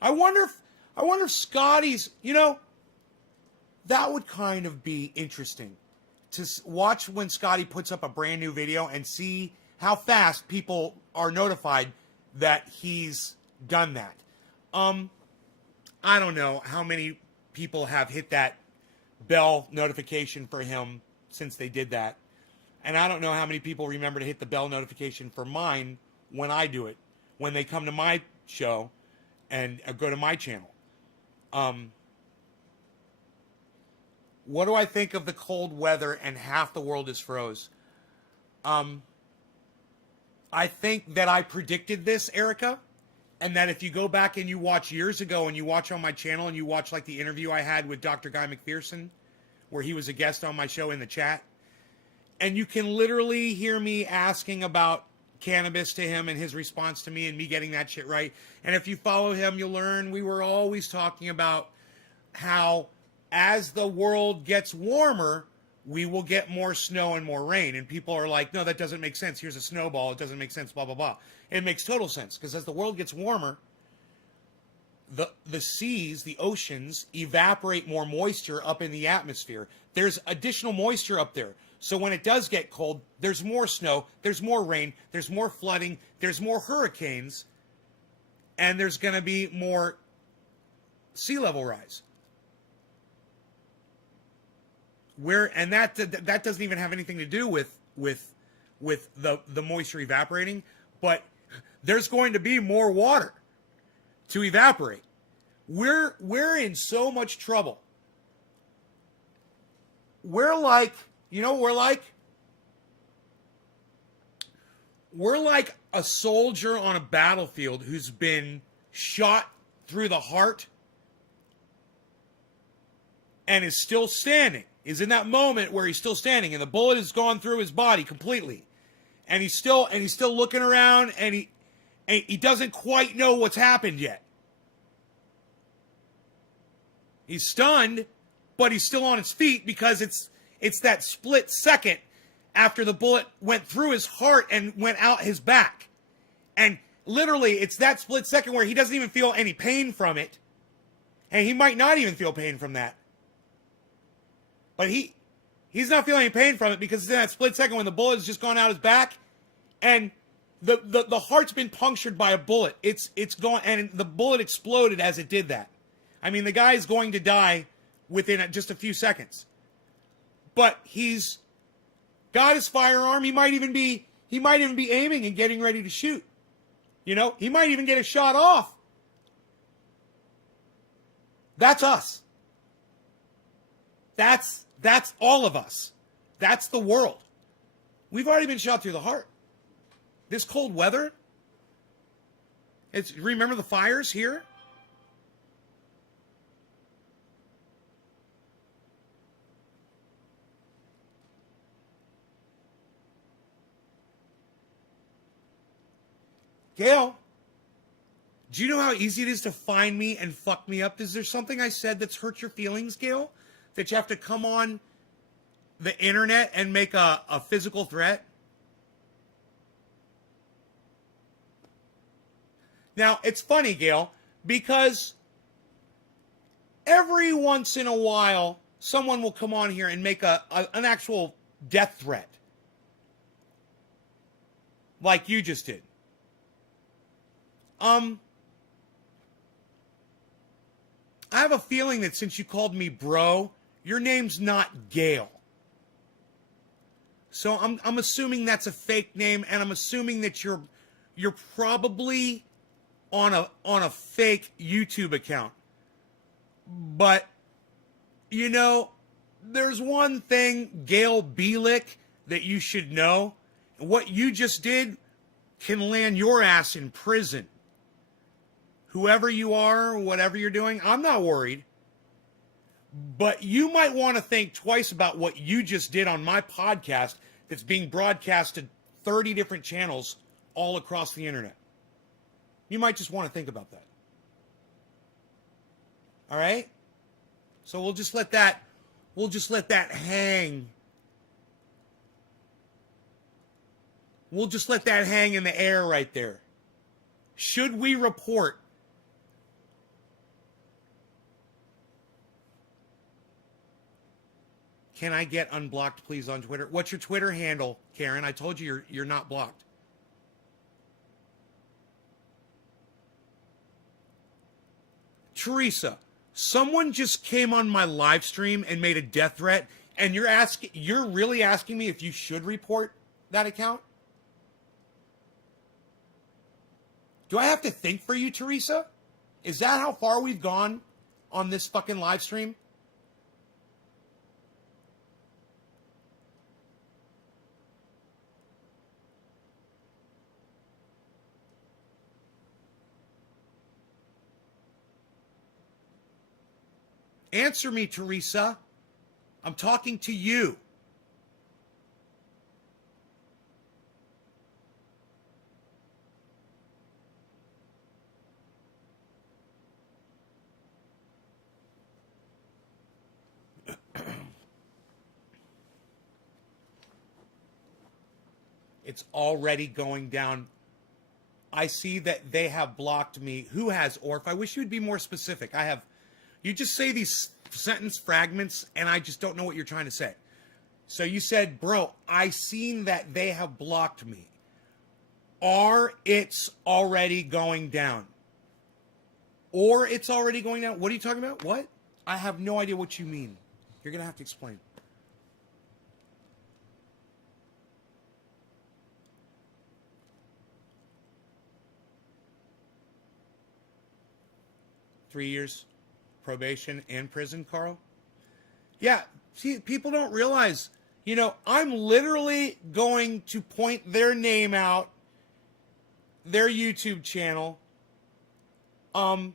I wonder if Scotty's, you know, that would kind of be interesting to watch when Scotty puts up a brand new video and see how fast people are notified that he's done that. I don't know how many people have hit that bell notification for him since they did that. And I don't know how many people remember to hit the bell notification for mine when I do it, when they come to my show and go to my channel. What do I think of the cold weather and half the world is froze? I think that I predicted this, Erica, and that if you go back and you watch years ago and you watch on my channel and you watch like the interview I had with Dr. Guy McPherson, where he was a guest on my show in the chat, and you can literally hear me asking about cannabis to him and his response to me and me getting that shit right. And if you follow him, you'll learn we were always talking about how as the world gets warmer, we will get more snow and more rain. And people are like, no, that doesn't make sense. Here's a snowball. It doesn't make sense, blah, blah, blah. It makes total sense because as the world gets warmer, the seas, the oceans, evaporate more moisture up in the atmosphere. There's additional moisture up there. So when it does get cold, there's more snow, there's more rain, there's more flooding, there's more hurricanes, and there's going to be more sea level rise. And that doesn't even have anything to do with the moisture evaporating, but there's going to be more water to evaporate. We're in so much trouble. We're like, you know what we're like? We're like a soldier on a battlefield who's been shot through the heart and is still standing. Is in that moment where he's still standing and the bullet has gone through his body completely. And he's still looking around and he doesn't quite know what's happened yet. He's stunned, but he's still on his feet because it's that split second after the bullet went through his heart and went out his back. And literally, it's that split second where he doesn't even feel any pain from it. And he might not even feel pain from that. But he's not feeling any pain from it because it's in that split second when the bullet has just gone out his back and the heart's been punctured by a bullet. It's gone, and the bullet exploded as it did that. I mean, the guy is going to die within just a few seconds. But he's got his firearm. He might even be aiming and getting ready to shoot. You know, he might even get a shot off. That's us. That's all of us. That's the world. We've already been shot through the heart. This cold weather. Remember the fires here? Gail, do you know how easy it is to find me and fuck me up? Is there something I said that's hurt your feelings, Gail? That you have to come on the internet and make a physical threat? Now, it's funny, Gail, because every once in a while, someone will come on here and make an actual death threat. Like you just did. I have a feeling that since you called me bro, your name's not Gail. So I'm assuming that's a fake name, and I'm assuming that you're probably on a fake YouTube account. But you know, there's one thing, Gail Bielick, that you should know. What you just did can land your ass in prison. Whoever you are, whatever you're doing, I'm not worried. But you might want to think twice about what you just did on my podcast that's being broadcast to 30 different channels all across the internet. You might just want to think about that. All right? So we'll just let that hang. We'll just let that hang in the air right there. Should we report? Can I get unblocked, please, on Twitter? What's your Twitter handle, Karen? I told you you're not blocked. Teresa, someone just came on my live stream and made a death threat, and you're really asking me if you should report that account? Do I have to think for you, Teresa? Is that how far we've gone on this fucking live stream? Answer me, Teresa. I'm talking to you. It's already going down. I see that they have blocked me. Who has, Orf? I wish you would be more specific. You just say these sentence fragments, and I just don't know what you're trying to say. So you said, bro, I seen that they have blocked me. Or it's already going down. Or it's already going down. What are you talking about? What? I have no idea what you mean. You're going to have to explain. Three years probation and prison, Carl? Yeah, see, people don't realize, I'm literally going to point their name out, their YouTube channel, and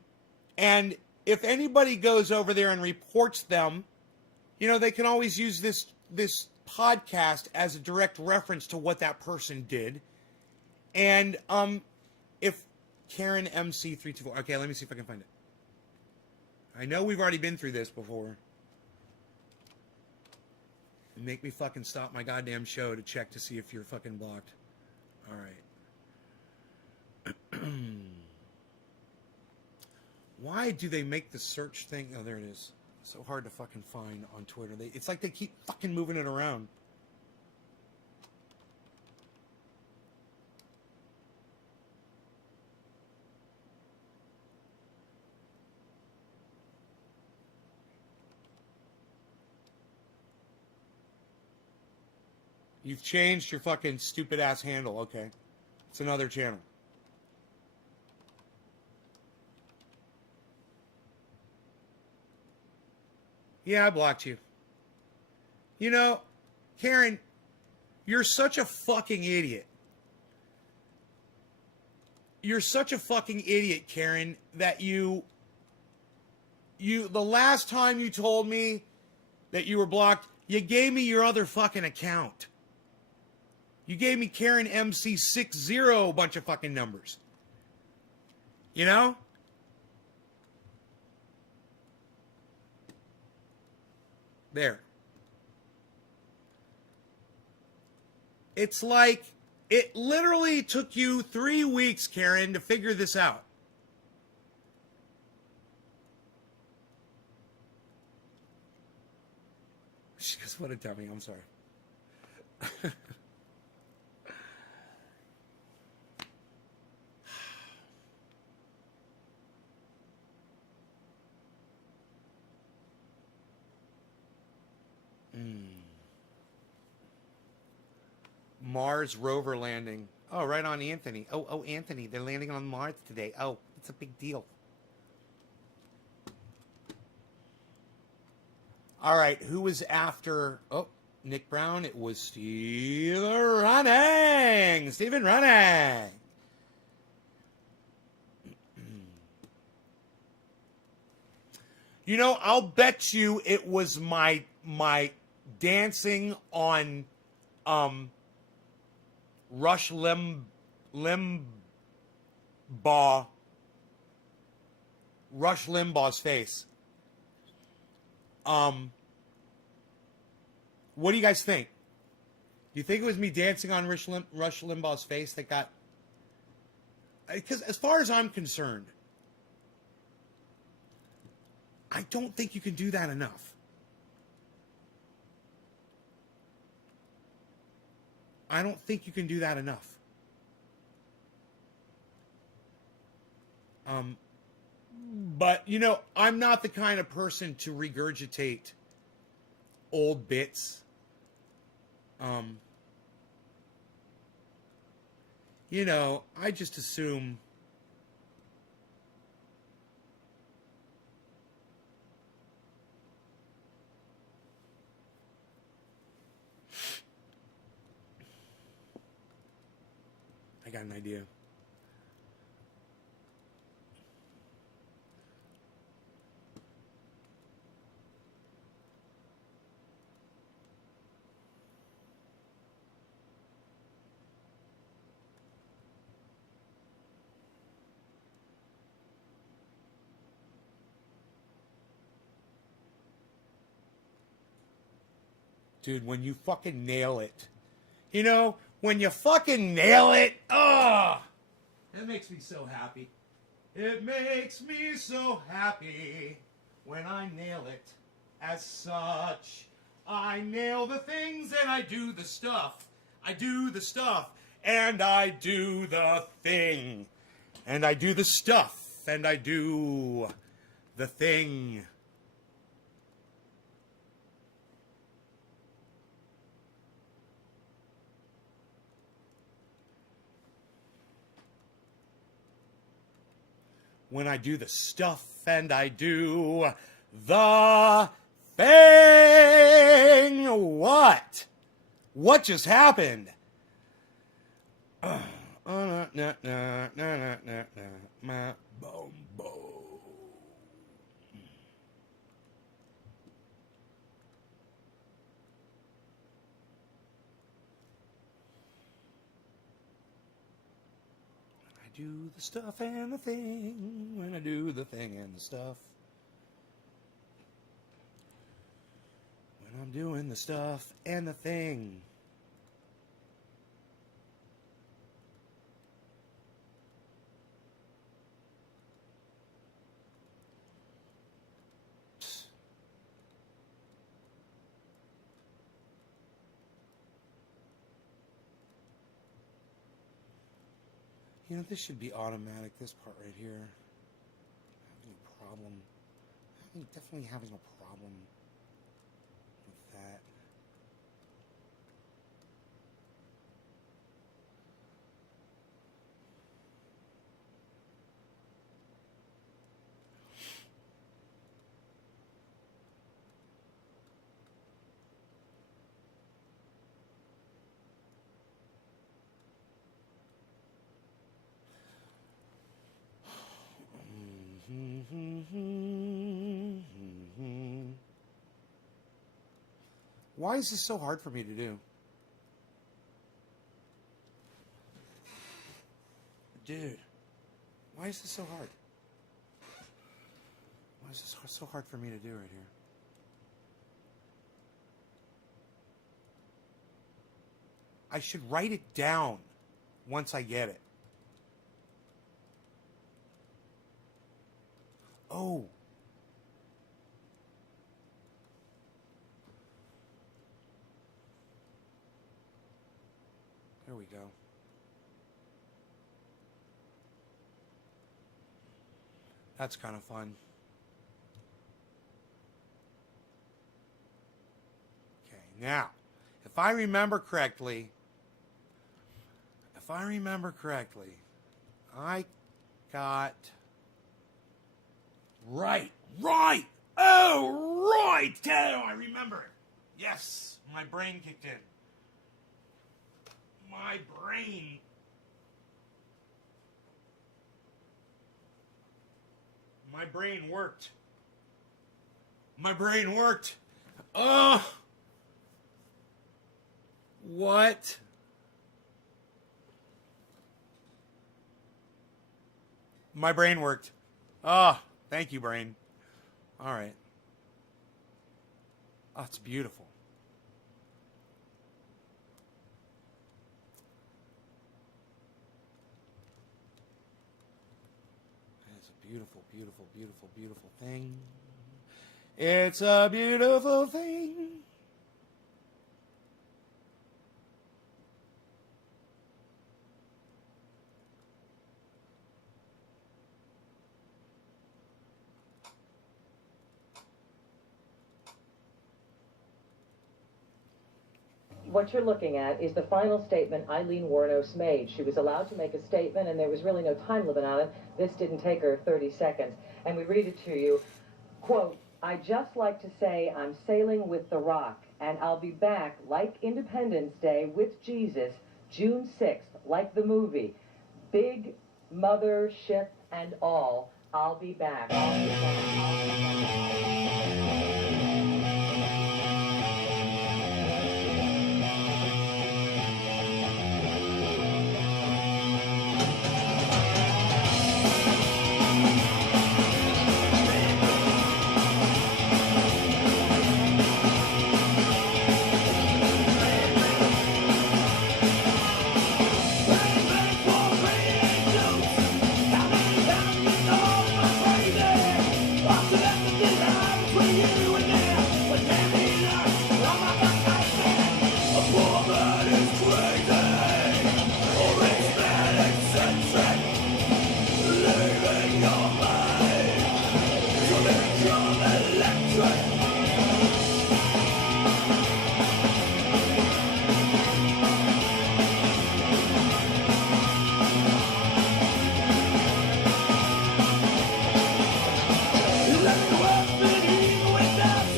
if anybody goes over there and reports them, they can always use this podcast as a direct reference to what that person did. And if Karen MC324, okay, let me see if I can find it. I know we've already been through this before. And make me fucking stop my goddamn show to check to see if you're fucking blocked. All right. Why do they make the search thing? Oh, there it is. So hard to fucking find on Twitter. It's like they keep fucking moving it around. You've changed your fucking stupid ass handle. Okay. It's another channel. Yeah, I blocked you. Karen, you're such a fucking idiot. You're such a fucking idiot, Karen, that the last time you told me that you were blocked, you gave me your other fucking account. You gave me Karen MC60, a bunch of fucking numbers. There. It's like, it literally took you 3 weeks, Karen, to figure this out. She goes, what a dummy, I'm sorry. Mars rover landing. Oh, right on Anthony. Oh, Anthony, they're landing on Mars today. Oh, it's a big deal. All right, who was after? Oh, Nick Brown. It was Stephen Running. Stephen Running. I'll bet you it was my dancing on Rush Limbaugh's face. What do you guys think? Do you think it was me dancing on Rush Limbaugh's face that got... Because as far as I'm concerned, I don't think you can do that enough. I don't think you can do that enough. But, I'm not the kind of person to regurgitate old bits. I just assume... I got an idea. Dude, when you fucking nail it. When you fucking nail it. Oh! That makes me so happy. It makes me so happy when I nail it as such. I nail the things and I do the stuff. I do the stuff and I do the thing. And I do the stuff and I do the thing. When I do the stuff and I do the thing. What? What just happened? My boom boom. I do the stuff and the thing. When I do the thing and the stuff. When I'm doing the stuff and the thing. You know, this should be automatic, this part right here. Having a problem. Definitely having a problem with that. Why is this so hard for me to do? Dude, why is this so hard? Why is this so hard for me to do right here? I should write it down once I get it. Oh. There we go. That's kind of fun. Okay, now, if I remember correctly, I got... Right. Oh, right. Oh, I remember it. Yes, my brain kicked in. My brain worked. Oh. What? My brain worked. Oh. Thank you, brain. All right. Oh, it's beautiful. It's a beautiful, beautiful, beautiful, beautiful thing. It's a beautiful thing. What you're looking at is the final statement Eileen Wuornos made. She was allowed to make a statement, and there was really no time limit on it. This didn't take her 30 seconds. And we read it to you. Quote, "I just like to say I'm sailing with the Rock, and I'll be back like Independence Day with Jesus, June 6th, like the movie. Big mother ship and all, I'll be back. I'll be back. I'll be back."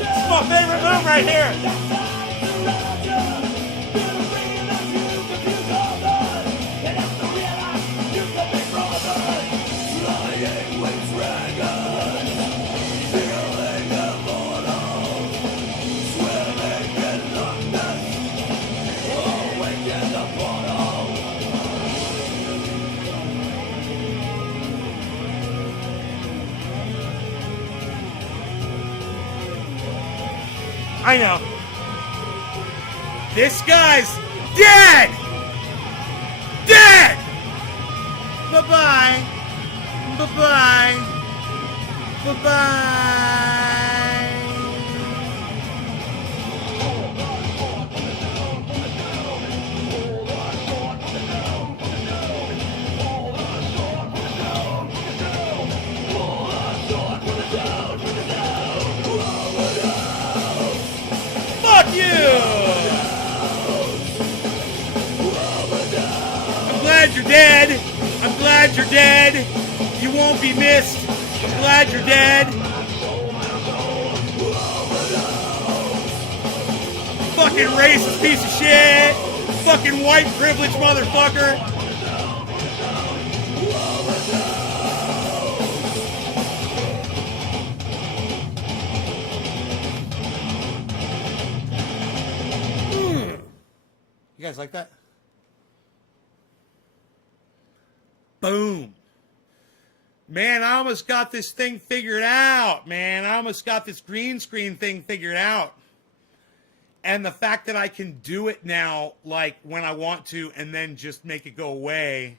It's my favorite move right here. I know. This guy's dead! Dead! Bye-bye. Bye-bye. Bye-bye. Fuck you! I'm glad you're dead. I'm glad you're dead. You won't be missed. I'm glad you're dead. Fucking racist piece of shit. Fucking white privilege motherfucker. You guys like that? Boom. Man, I almost got this thing figured out, man. I almost got this green screen thing figured out. And the fact that I can do it now, like, when I want to, and then just make it go away.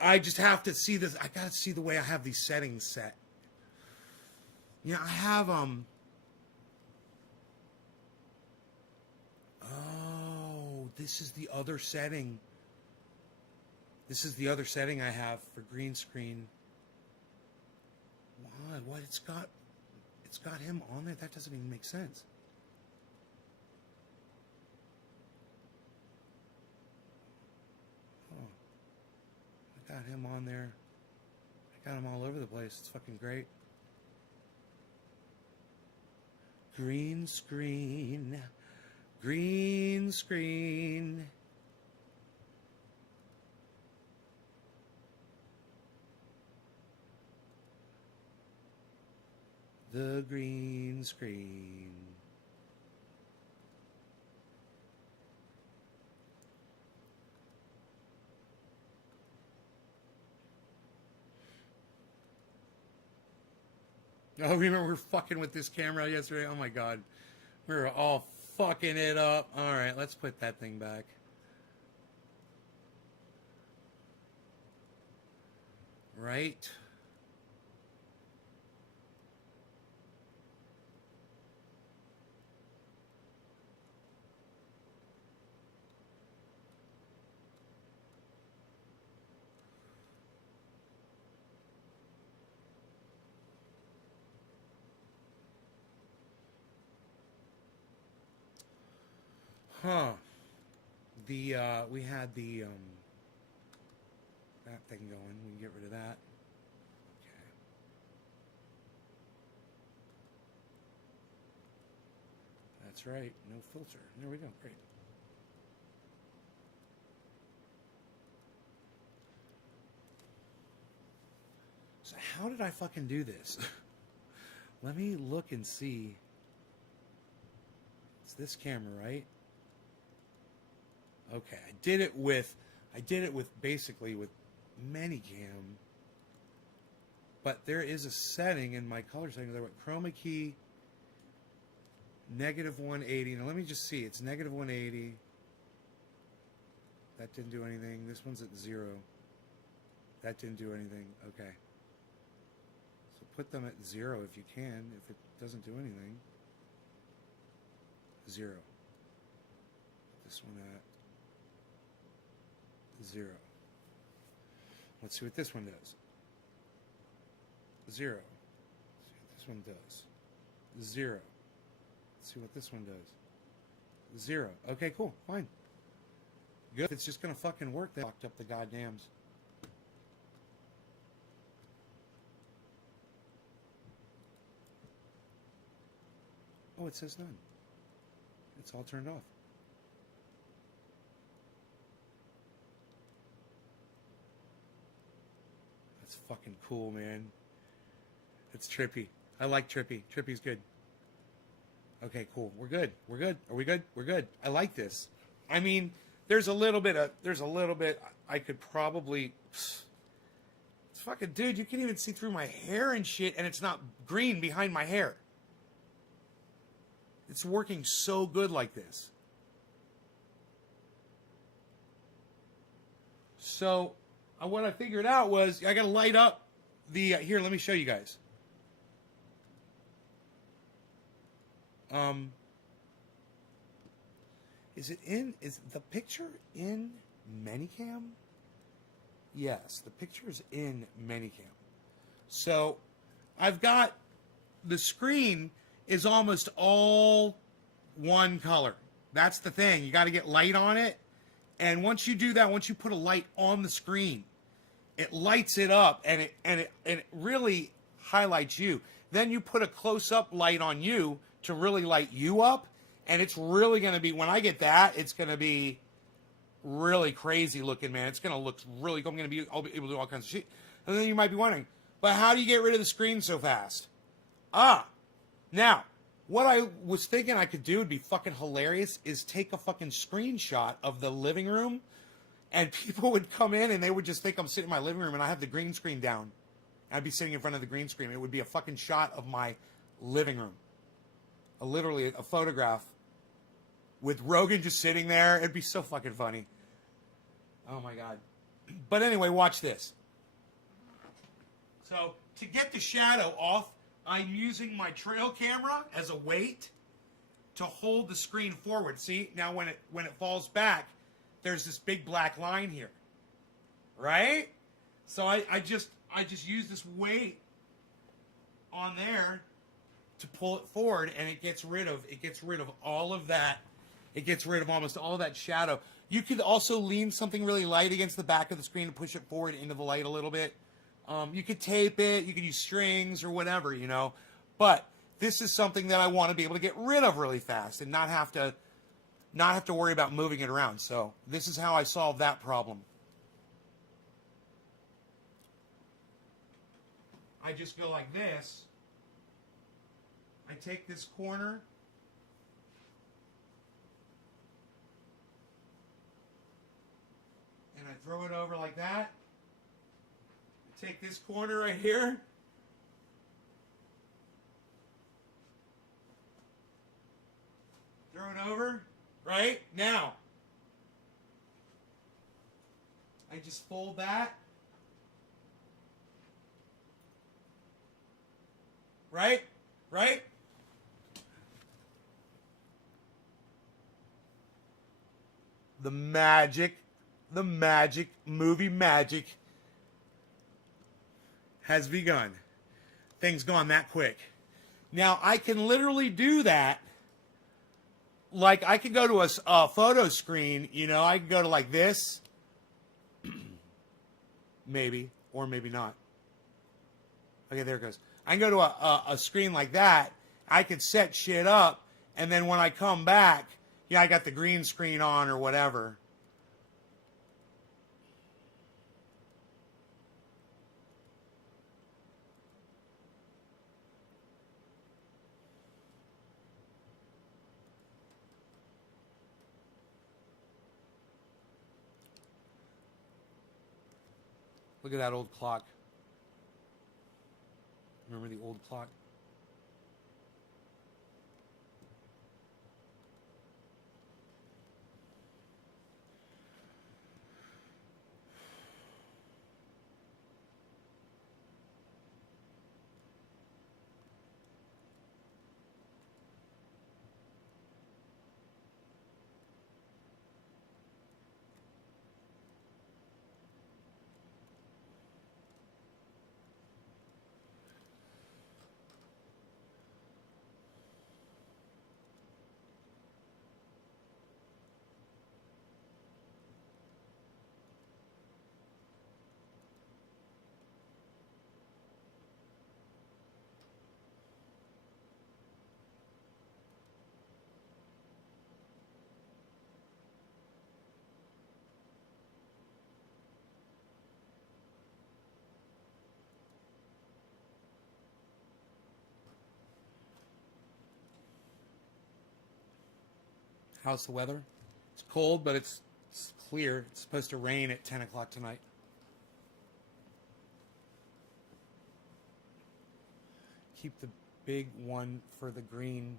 I just have to see this. I gotta see the way I have these settings set. Yeah, I have, Oh, this is the other setting. This is the other setting I have for green screen. Why? What? It's got him on there? That doesn't even make sense. Oh. I got him on there. I got him all over the place. It's fucking great. Green screen. Green screen. The green screen. Oh, remember we were fucking with this camera yesterday? Oh my god. We were all fucking it up. Alright, let's put that thing back. Right. Huh. We had the that thing going. We can get rid of that. Okay. That's right. No filter. There we go. Great. So how did I fucking do this? Let me look and see. It's this camera, right? Okay, I did it with basically with Minicam. But there is a setting in my color settings. I went chroma key -180. Now let me just see. It's -180. That didn't do anything. This one's at 0. That didn't do anything. Okay. So put them at 0 if you can. If it doesn't do anything. 0. This one at 0. Let's see what this one does. 0. Let's see what this one does. 0. Let's see what this one does. 0. Okay, cool. Fine. Good. If it's just going to fucking work, they locked up the goddams. Oh, it says none. It's all turned off. That's fucking cool, man. It's trippy. I like trippy. Trippy's good. Okay, cool. We're good. We're good. Are we good? We're good. I like this. I mean, there's a little bit I could probably. It's fucking, dude, you can even see through my hair and shit, and it's not green behind my hair. It's working so good like this. So, what I figured out was I got to light up the. Here, let me show you guys. Is the picture in Manycam? Yes, the picture is in Manycam. So, I've got the screen is almost all one color. That's the thing. You got to get light on it. And once you do that, once you put a light on the screen, it lights it up and it really highlights you. Then you put a close-up light on you to really light you up, and it's really going to be, when I get that, it's going to be really crazy looking, man. It's going to look really cool. I'll be able to do all kinds of shit. And then you might be wondering, but how do you get rid of the screen so fast? Now, what I was thinking I could do would be fucking hilarious is take a fucking screenshot of the living room, and people would come in and they would just think I'm sitting in my living room and I have the green screen down. I'd be sitting in front of the green screen. It would be a fucking shot of my living room. Literally a photograph with Rogan just sitting there. It'd be so fucking funny. Oh my God. But anyway, watch this. So to get the shadow off, I'm using my trail camera as a weight to hold the screen forward. See, now when it falls back, there's this big black line here, right? So I just use this weight on there to pull it forward, and it gets rid of all of that. It gets rid of almost all of that shadow. You could also lean something really light against the back of the screen to push it forward into the light a little bit. You could tape it, you could use strings or whatever, you know. But this is something that I want to be able to get rid of really fast and not have to worry about moving it around. So this is how I solve that problem. I just go like this. I take this corner, and I throw it over like that. Take this corner right here. Throw it over. Right? Now, I just fold that. Right? Right? The magic, movie magic has begun. Things gone that quick. Now, I can literally do that. Like, I could go to a photo screen, you know, I could go to like this. Maybe, or maybe not. Okay, there it goes. I can go to a screen like that. I could set shit up, and then when I come back, yeah, I got the green screen on or whatever. Look at that old clock. Remember the old clock? How's the weather? It's cold, but it's clear. It's supposed to rain at 10 o'clock tonight. Keep the big one for the green.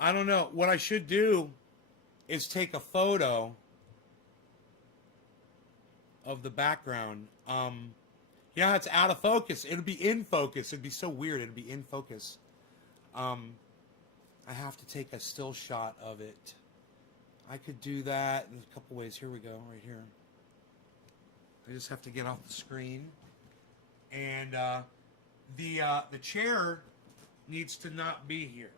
I don't know. What I should do is take a photo of the background. You know how it's out of focus? It'll be in focus. It'd be so weird. It'd be in focus. I have to take a still shot of it. I could do that in a couple ways. Here we go, right here. I just have to get off the screen. And the chair needs to not be here.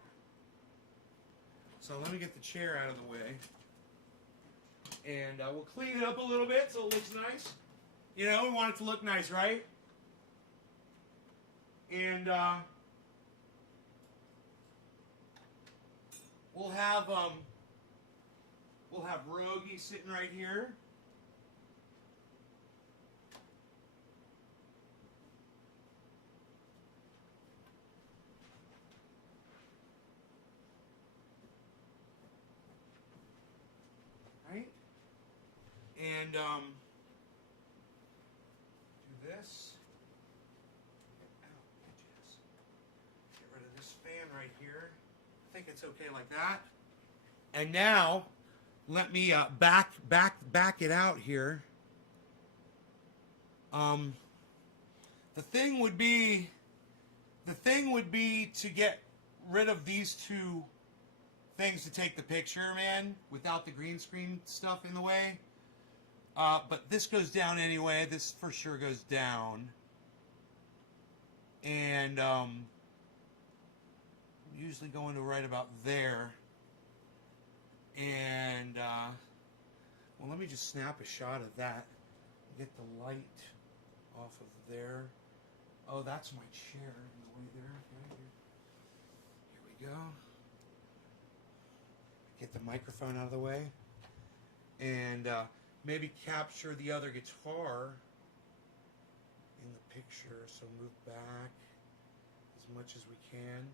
So let me get the chair out of the way. And we'll clean it up a little bit so it looks nice. You know, we want it to look nice, right? And we'll have Rogie sitting right here. Right? And do this. Get rid of this fan right here. I think it's okay like that. And now, let me back it out here. The thing would be to get rid of these two things to take the picture, man, without the green screen stuff in the way. But this goes down anyway. This for sure goes down. And usually going to right about there. And well, let me just snap a shot of that. Get the light off of there. Oh, that's my chair in the way there. Okay, here we go. Get the microphone out of the way. And maybe capture the other guitar in the picture. So move back as much as we can.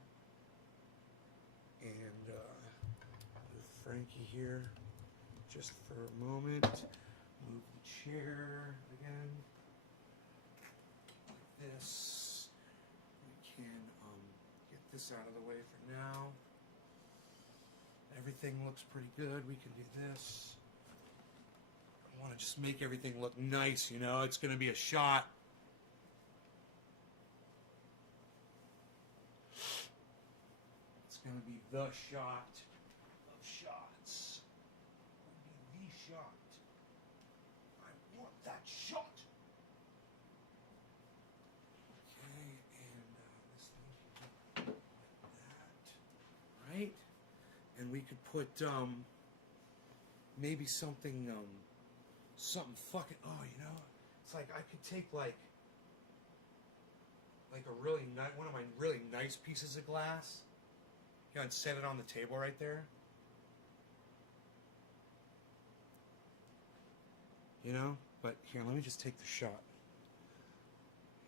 And move Frankie here just for a moment. Move the chair again. Like this. We can get this out of the way for now. Everything looks pretty good. We can do this. I want to just make everything look nice, you know. It's going to be a shot. It's going to be the shot of shots. It's going to be the shot. I want that shot. Okay, and this thing like that. Right? And we could put maybe something fucking, oh, you know, it's like I could take like a really nice, one of my really nice pieces of glass, you know, and set it on the table right there. You know, but here, let me just take the shot.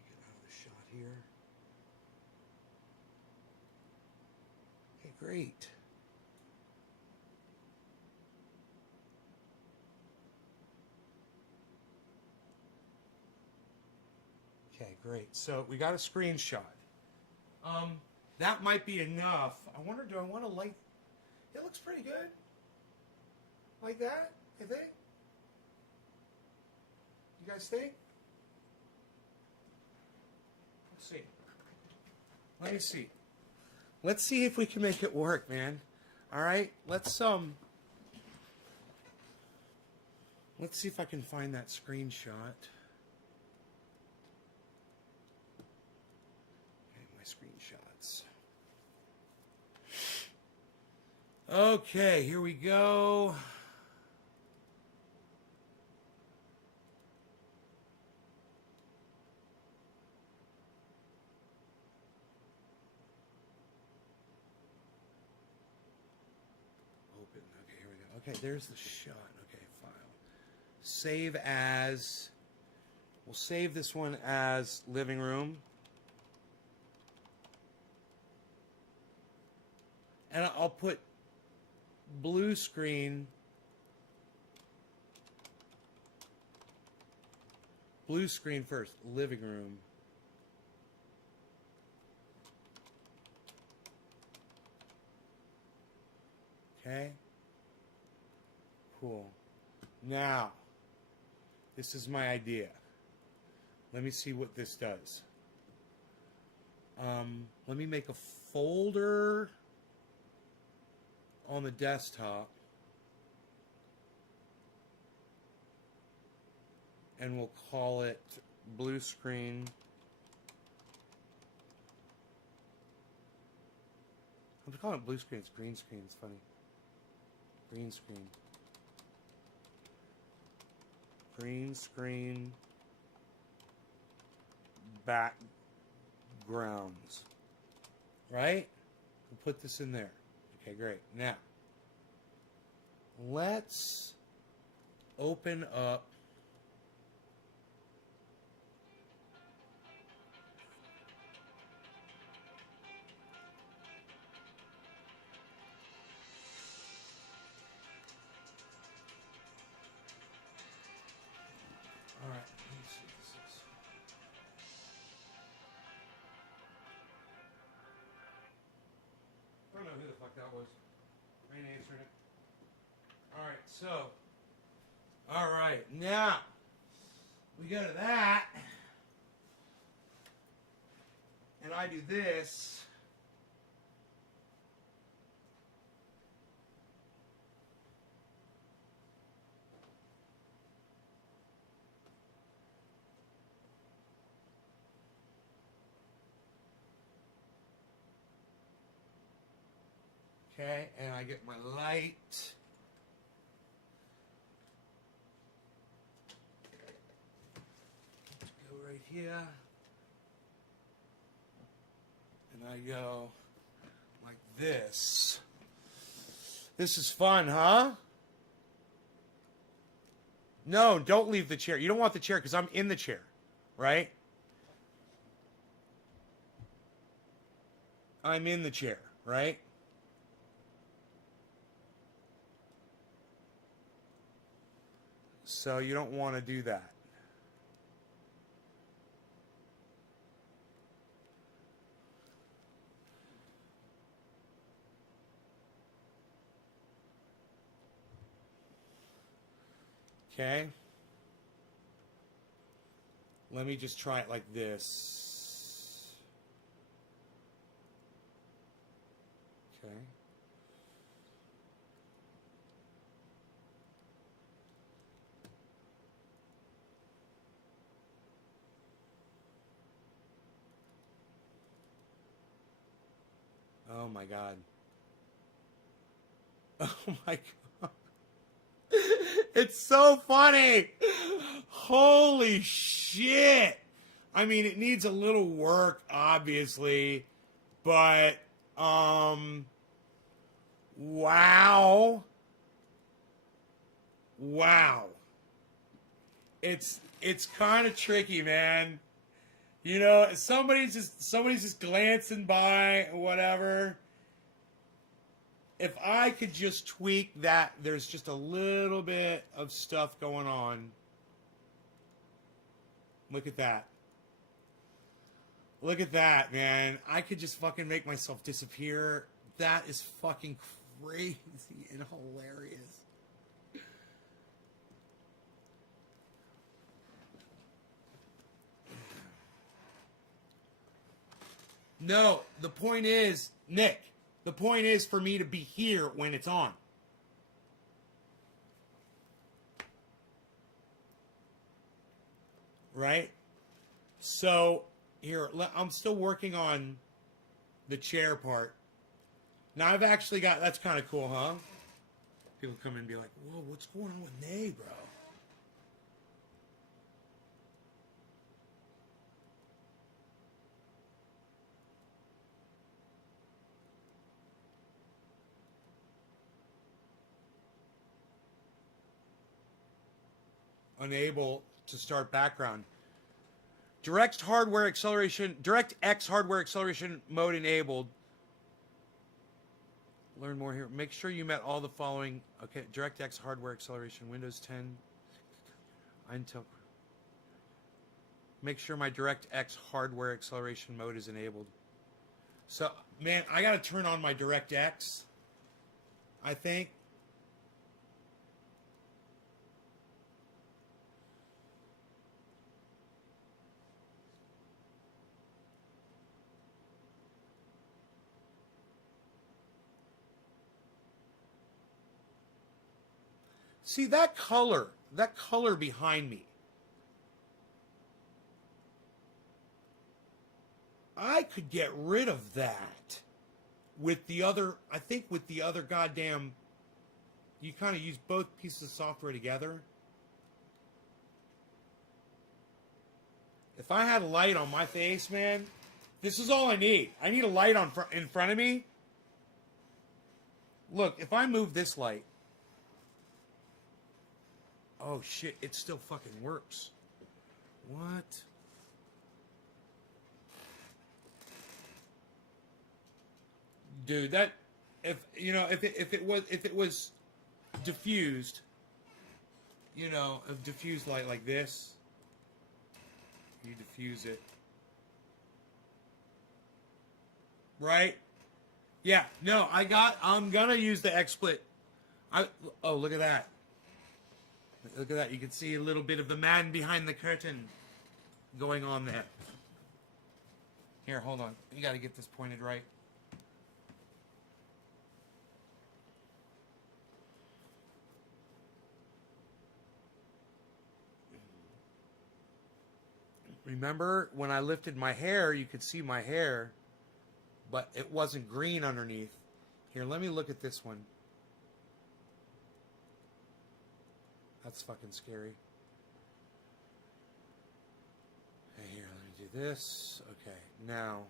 Get out of the shot here. Okay, great. Okay, great. So we got a screenshot. That might be enough. I wonder, do I want to light? It looks pretty good. Like that, I think. You guys think? Let's see. Let me see. Let's see if we can make it work, man. All right. Let's see if I can find that screenshot. Screenshots. Okay, here we go. Open. Okay, here we go. Okay, there's the shot. Okay, file. Save as. We'll save this one as living room. And I'll put blue screen. Blue screen first. Living room. Okay. Cool. Now, this is my idea. Let me see what this does. Let me make a folder on the desktop. And we'll call it blue screen. I'm calling it blue screen. It's green screen. It's funny. Green screen. Green screen. Backgrounds. Right? We'll put this in there. Okay, great. Now, let's open up all right, let me see what this is. I don't know who the fuck that was. I ain't answering it. Alright, so. Alright, now. We go to that. And I do this. Okay, and I get my light. Let's go right here. And I go like this. This is fun, huh? No, don't leave the chair. You don't want the chair because I'm in the chair, right? I'm in the chair, right? So you don't want to do that. Okay. Let me just try it like this. Okay. Oh my God. Oh my God. It's so funny. Holy shit. I mean, it needs a little work, obviously, but, wow. Wow. It's kind of tricky, man. You know, somebody's just glancing by or whatever. If I could just tweak that, there's just a little bit of stuff going on. Look at that. Look at that, man. I could just fucking make myself disappear. That is fucking crazy and hilarious. No, the point is, Nick, the point is for me to be here when it's on. Right? So, here, I'm still working on the chair part. Now I've actually got, that's kind of cool, huh? People come in and be like, whoa, what's going on with Nay, bro? Unable to start background. DirectX hardware acceleration mode enabled. Learn more here. Make sure you met all the following. Okay, DirectX hardware acceleration, Windows 10, Intel. Make sure my DirectX hardware acceleration mode is enabled. So, man, I got to turn on my DirectX, I think. See, that color behind me. I could get rid of that with the other, I think with the other goddamn, you kind of use both pieces of software together. If I had a light on my face, man, this is all I need. I need a light in front of me. Look, if I move this light, oh shit, it still fucking works. What? Dude, that if it was diffused, a diffused light like this, you diffuse it. Right? Yeah, no, I'm gonna use the XSplit. Oh, look at that. Look at that. You can see a little bit of the man behind the curtain going on there. Here, hold on. You got to get this pointed right. Remember when I lifted my hair, you could see my hair, but it wasn't green underneath. Here, let me look at this one. That's fucking scary. Okay, here, let me do this. Okay, now.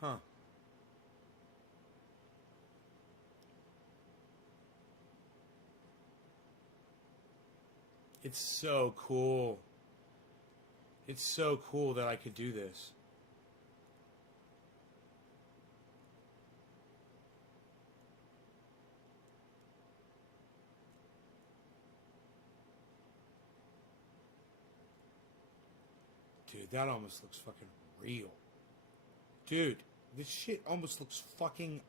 Huh. It's so cool. It's so cool that I could do this. Dude, that almost looks fucking real. Dude, this shit almost looks fucking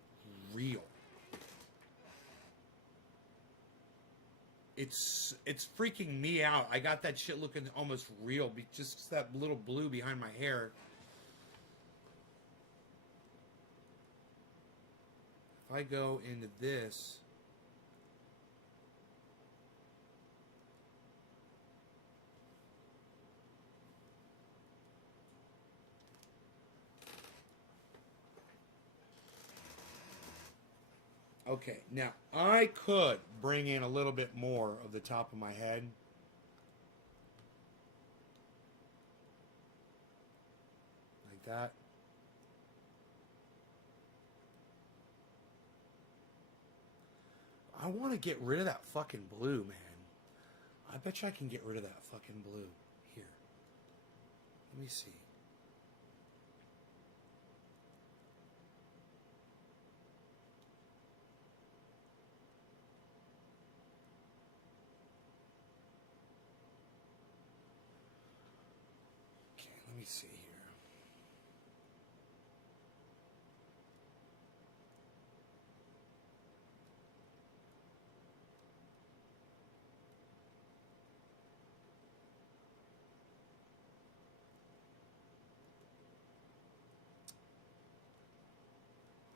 real. It's freaking me out. I got that shit looking almost real. Just that little blue behind my hair. If I go into this... Okay, now I could bring in a little bit more of the top of my head. Like that. I want to get rid of that fucking blue, man. I bet you I can get rid of that fucking blue. Here. Let me see. Let me see here.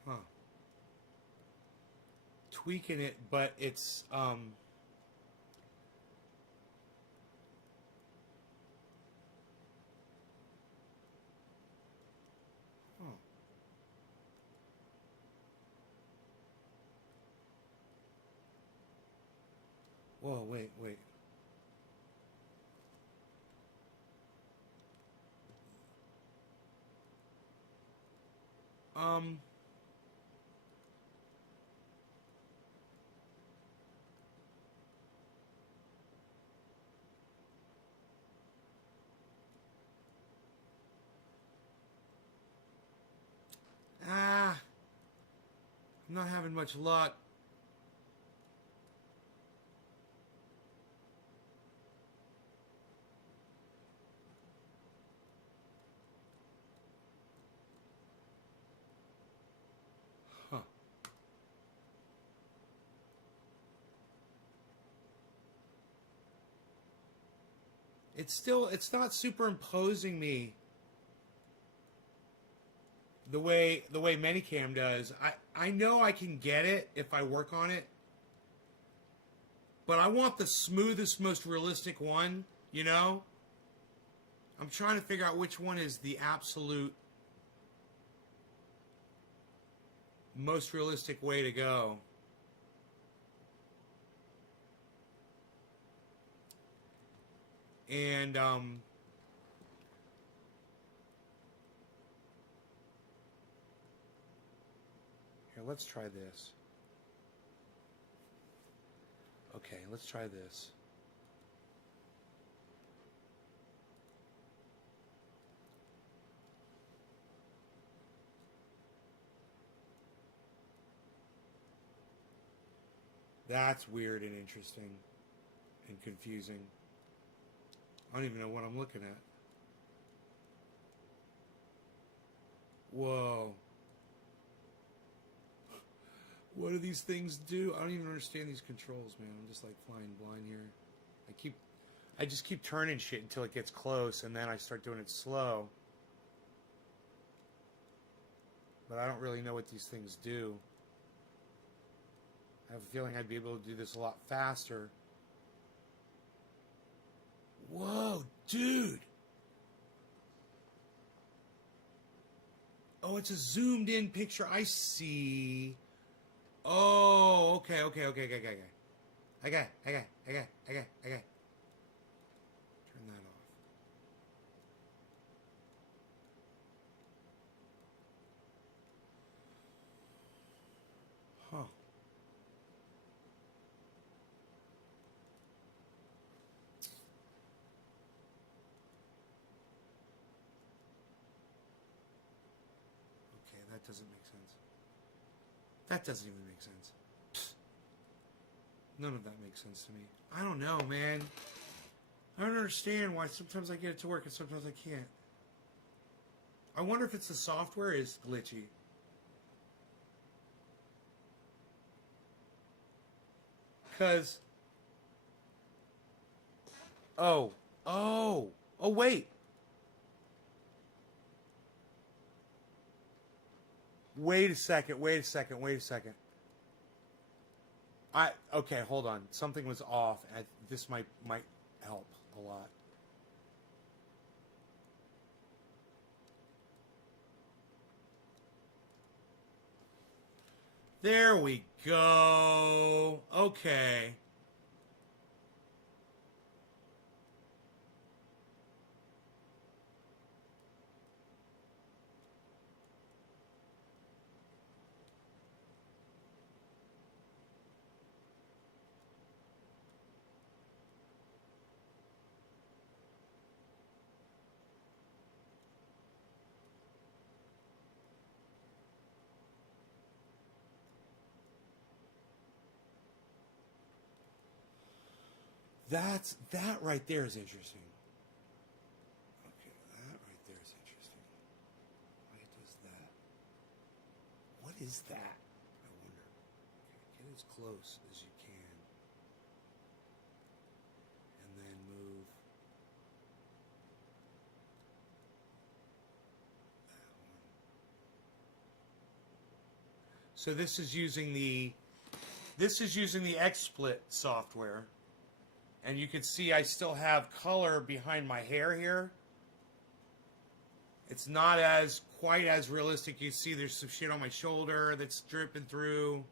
Huh. Tweaking it, but it's Whoa, wait. Um. I'm not having much luck. Huh. It's not superimposing me the way Minicam does. I know I can get it if I work on it, but I want the smoothest, most realistic one, you know? I'm trying to figure out which one is the absolute most realistic way to go. And here, let's try this. Okay, let's try this. That's weird and interesting and confusing. I don't even know what I'm looking at. Whoa. What do these things do? I don't even understand these controls, man. I'm just like flying blind here. I just keep turning shit until it gets close, and then I start doing it slow. But I don't really know what these things do. I have a feeling I'd be able to do this a lot faster. Whoa, dude! Oh, it's a zoomed in picture. I see. Oh, okay. I got. Turn that off. Huh. Okay, that doesn't make sense. That doesn't even make sense. Psst. None of that makes sense to me. I don't know, man. I don't understand why sometimes I get it to work and sometimes I can't. I wonder if it's the software is glitchy. Because... Oh, wait. Wait a second. Okay, hold on. Something was off. This might help a lot. There we go. Okay. That right there is interesting. Okay, that right there is interesting. Why does that? What is that? I wonder. Okay, get as close as you can. And then move that one. So this is using the XSplit software. And you can see I still have color behind my hair here. It's not quite as realistic. You see there's some shit on my shoulder that's dripping through.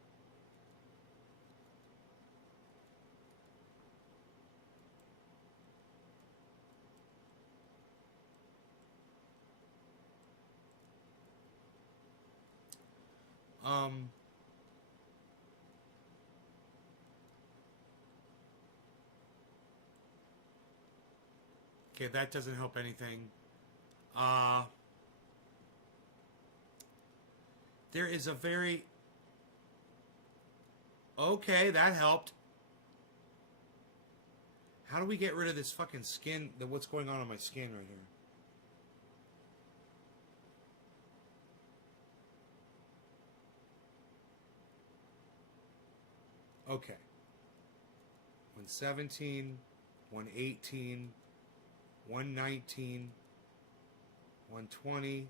Okay, that doesn't help anything. There is a very... Okay, that helped. How do we get rid of this fucking skin? What's going on my skin right here? Okay. 117, 118, 119, 120,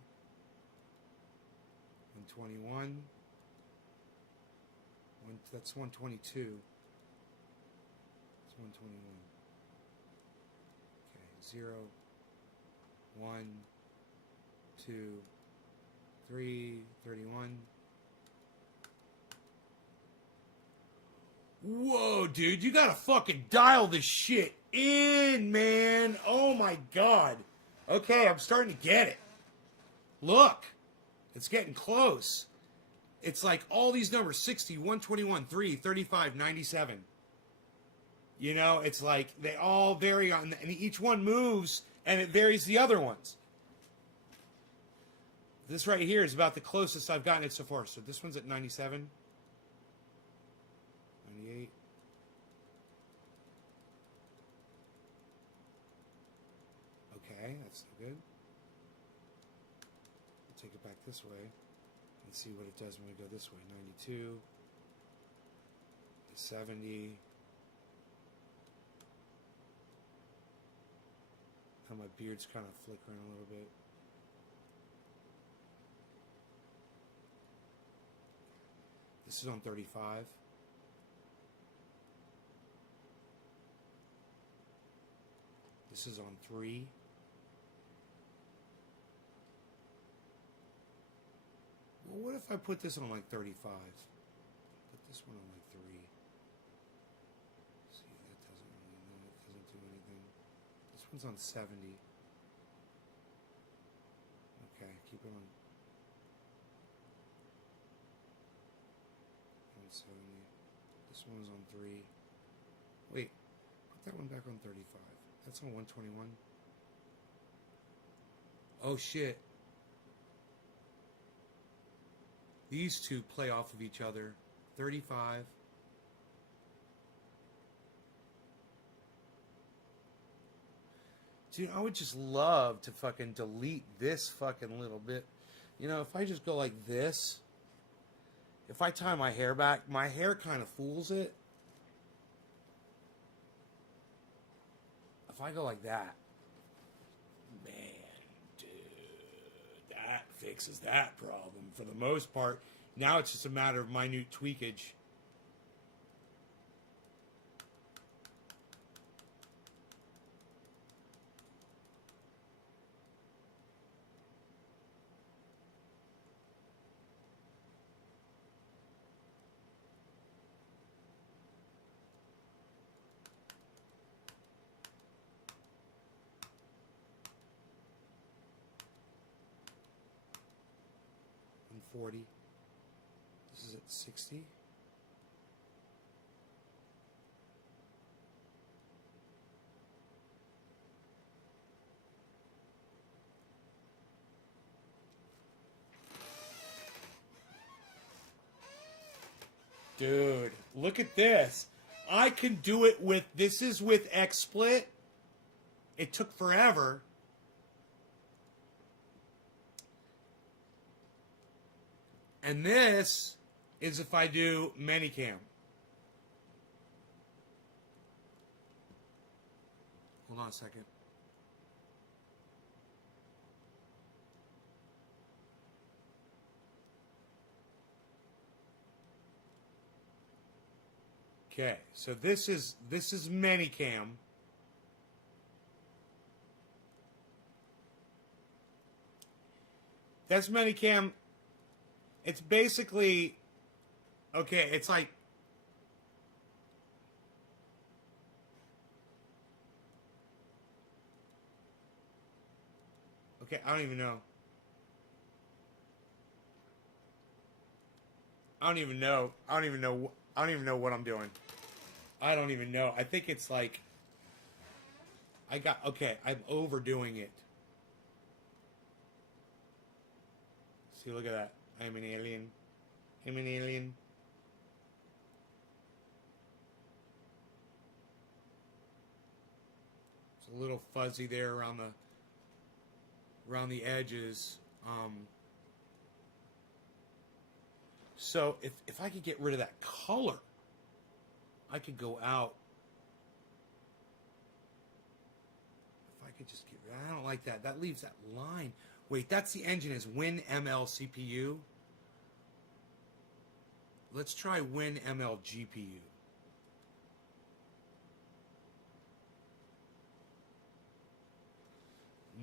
121. That's 122. It's 121. Okay, 0, 1, 2, 3, 31. Whoa, dude, you gotta fucking dial this shit in, man. Oh my god. Okay, I'm starting to get it. Look, it's getting close. It's like all these numbers 60, 121, 3, 35, 97. You know, it's like they all vary on, and each one moves and it varies the other ones. This right here is about the closest I've gotten it so far. So this one's at 97. 98. Okay, that's still good. We'll take it back this way and see what it does when we go this way. 92. 70. Now my beard's kind of flickering a little bit. This is on 35. This is on 3. Well, what if I put this on like 35? Put this one on like 3. See, that doesn't do anything. This one's on 70. Okay, keep it on 70. This one's on 3. Wait, put that one back on 35. That's on 121. Oh shit. These two play off of each other. 35. Dude, I would just love to fucking delete this fucking little bit. You know, if I just go like this, if I tie my hair back, my hair kind of fools it. If I go like that, man, dude, that fixes that problem for the most part. Now it's just a matter of minute tweakage. And 40. This is at 60. Dude, look at this. I can do it with, this is with XSplit. It took forever. And this is if I do Manicam. Hold on a second. Okay, so this is Manicam. That's Manicam. It's basically, okay, it's like, okay, I don't even know. I don't even know. I don't even know what I'm doing. I don't even know. I think it's like okay, I'm overdoing it. See, look at that. I'm an alien. I'm an alien. It's a little fuzzy there around the edges. So if I could get rid of that color, I could go out. If I could just get rid, I don't like that. That leaves that line. Wait, that's the engine is WinML CPU. Let's try WinML GPU.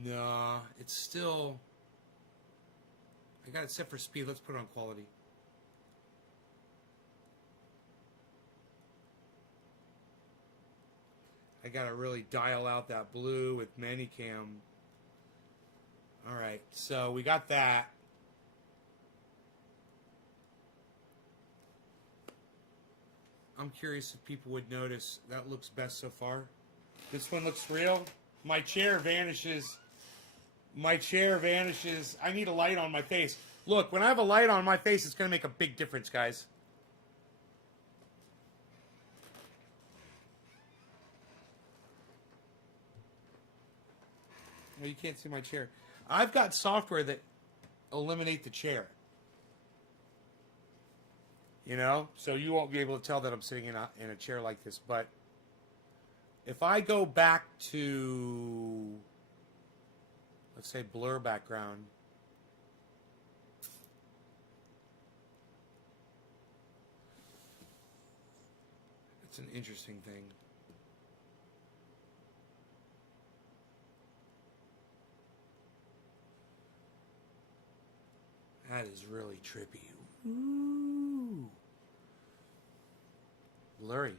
Nah, it's still. I got it set for speed. Let's put it on quality. I gotta really dial out that blue with Manicam. Alright, so we got that. I'm curious if people would notice that looks best so far. This one looks real. My chair vanishes. My chair vanishes. I need a light on my face. Look, when I have a light on my face, it's going to make a big difference, guys. Well, you can't see my chair. I've got software that eliminate the chair. You know? So you won't be able to tell that I'm sitting in a chair like this. But if I go back to, let's say, blur background. It's an interesting thing. That is really trippy. Ooh. Blurry.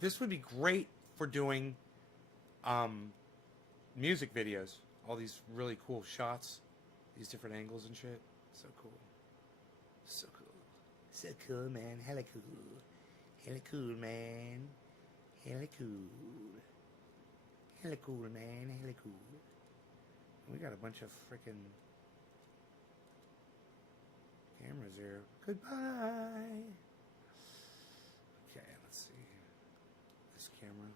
This would be great for doing music videos. All these really cool shots, these different angles and shit. So cool. So cool. So cool, man. Hella cool. Hella cool, man. Hella cool. Hella cool, man. Hella cool. We got a bunch of freaking cameras here. Goodbye. Okay, let's see. This camera.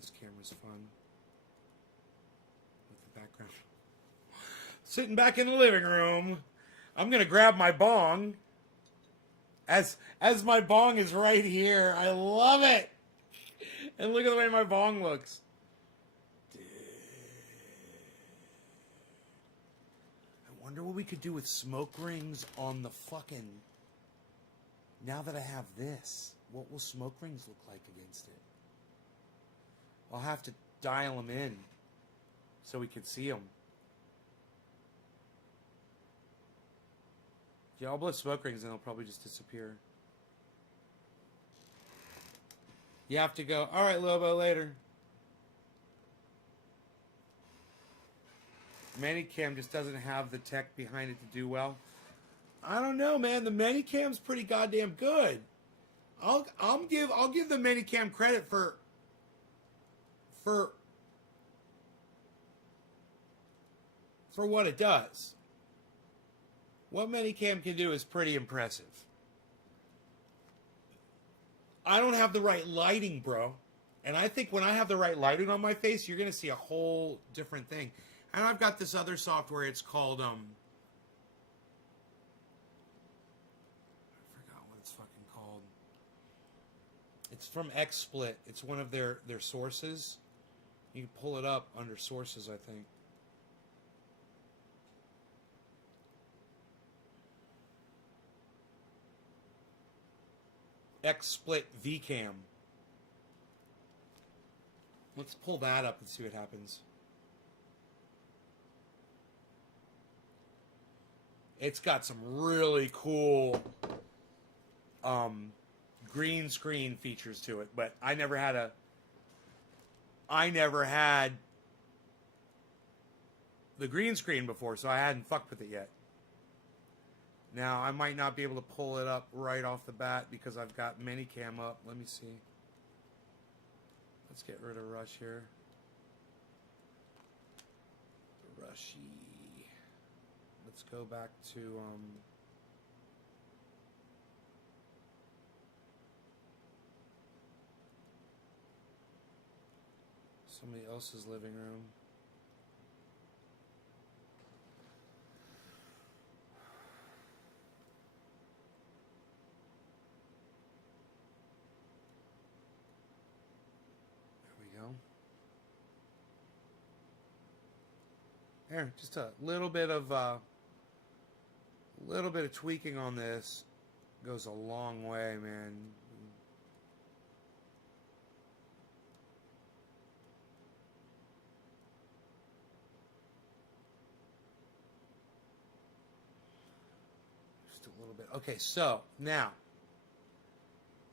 This camera's fun. With the background. Sitting back in the living room. I'm gonna grab my bong. As my bong is right here. I love it. And look at the way my bong looks. Dude. I wonder what we could do with smoke rings on the fucking... Now that I have this, what will smoke rings look like against it? I'll have to dial them in so we can see them. Yeah, I'll blow smoke rings and they'll probably just disappear. You have to go, all right, Lobo, later. Manicam just doesn't have the tech behind it to do well. I don't know, man. The Manicam's pretty goddamn good. I'll give the Manicam credit for what it does. What Manicam can do is pretty impressive. I don't have the right lighting, bro. And I think when I have the right lighting on my face, you're going to see a whole different thing. And I've got this other software. It's called, I forgot what it's fucking called. It's from XSplit. It's one of their sources. You can pull it up under sources, I think. XSplit VCam. Let's pull that up and see what happens. It's got some really cool green screen features to it, but I never had I never had the green screen before, so I hadn't fucked with it yet. Now, I might not be able to pull it up right off the bat because I've got Minicam up. Let me see. Let's get rid of Rush here. Rushy. Let's go back to somebody else's living room. There, just a little bit of tweaking on this goes a long way, man. Just a little bit. Okay, so now,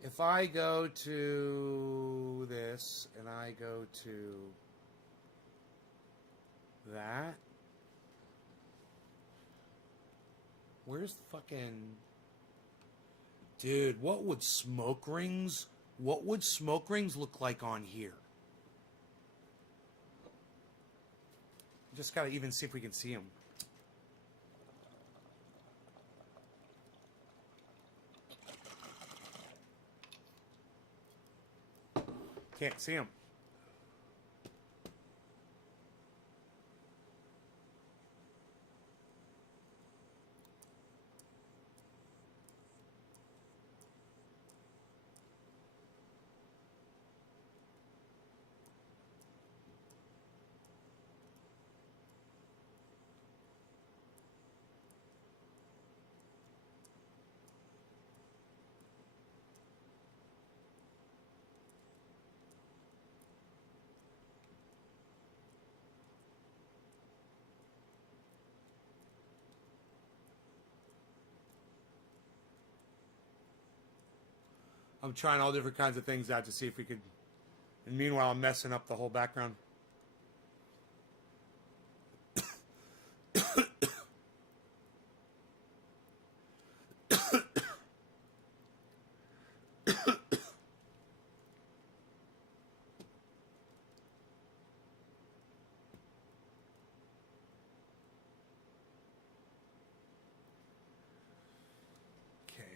if I go to this and I go to that. Where's fucking... Dude, what would smoke rings look like on here? Just gotta even see if we can see them. Can't see them. I'm trying all different kinds of things out to see if we could... And meanwhile, I'm messing up the whole background.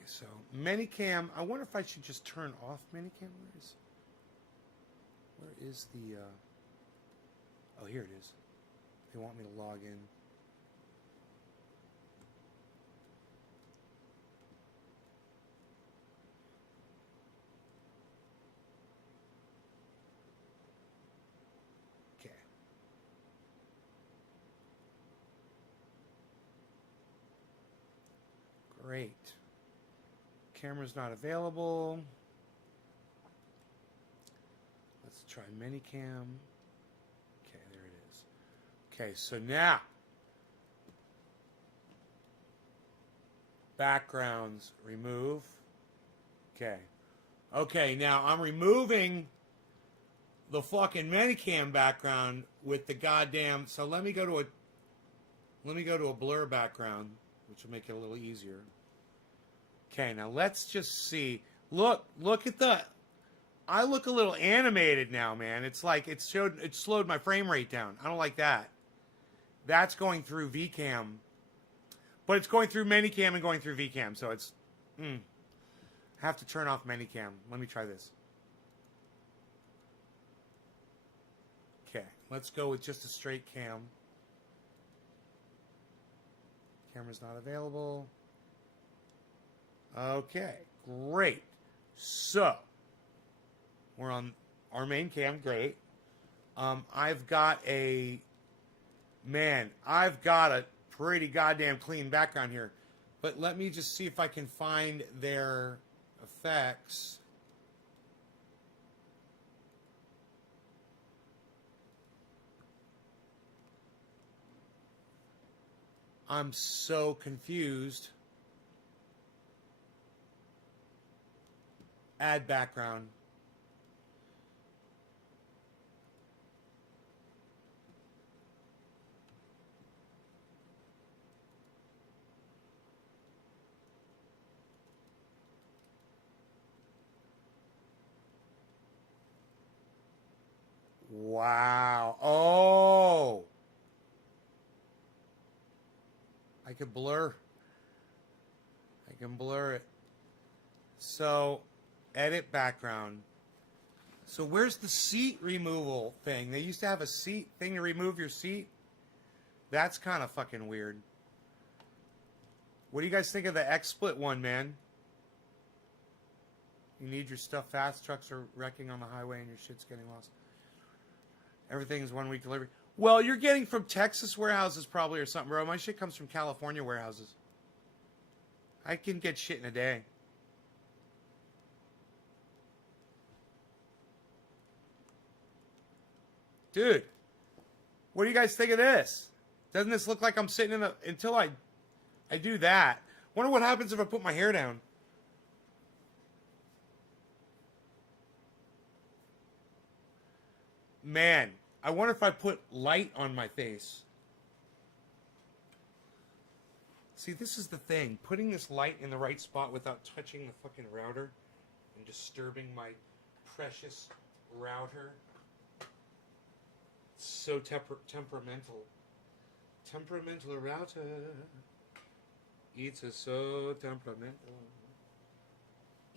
So, Minicam, I wonder if I should just turn off Minicam. Where is the, oh, here it is. They want me to log in. Okay. Great. Camera's not available. Let's try Minicam. Okay, there it is. Okay, so now backgrounds remove. Okay. Okay, now I'm removing the fucking Minicam background with the goddamn... So let me go to a blur background, which will make it a little easier. Okay, now let's just see. Look at the... I look a little animated now, man. It's like it slowed my frame rate down. I don't like that. That's going through VCam. But it's going through Minicam and going through VCam, so it's... I have to turn off Minicam. Let me try this. Okay, let's go with just a straight cam. Camera's not available. Okay, great. So, we're on our main cam, great. I've got a pretty goddamn clean background here. But let me just see if I can find their effects. I'm so confused. Add background. I can blur it. So, edit background. So where's the seat removal thing? They used to have a seat thing to remove your seat. That's kind of fucking weird. What do you guys think of the XSplit one, man? You need your stuff fast. Trucks are wrecking on the highway and your shit's getting lost. Everything's 1 week delivery. Well, you're getting from Texas warehouses probably or something, bro. My shit comes from California warehouses. I can get shit in a day. Dude, what do you guys think of this? Doesn't this look like I'm sitting in a... Until I do that. Wonder what happens if I put my hair down. Man, I wonder if I put light on my face. See, this is the thing. Putting this light in the right spot without touching the fucking router and disturbing my precious router. It's so temperamental. Temperamental router. It's so temperamental.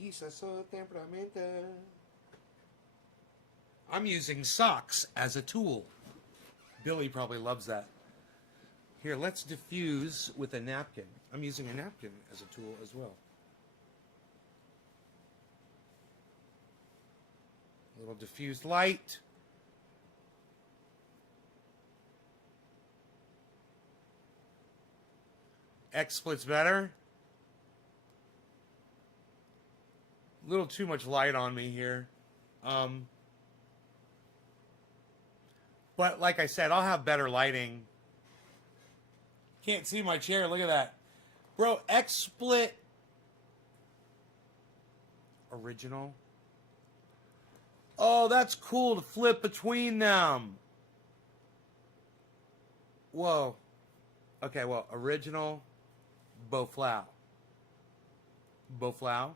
It's so temperamental. I'm using socks as a tool. Billy probably loves that. Here, let's diffuse with a napkin. I'm using a napkin as a tool as well. A little diffused light. XSplit's better. A little too much light on me here. But like I said, I'll have better lighting. Can't see my chair. Look at that. Bro, XSplit original. Oh, that's cool to flip between them. Whoa. Okay, well, original Boflau. Boflau.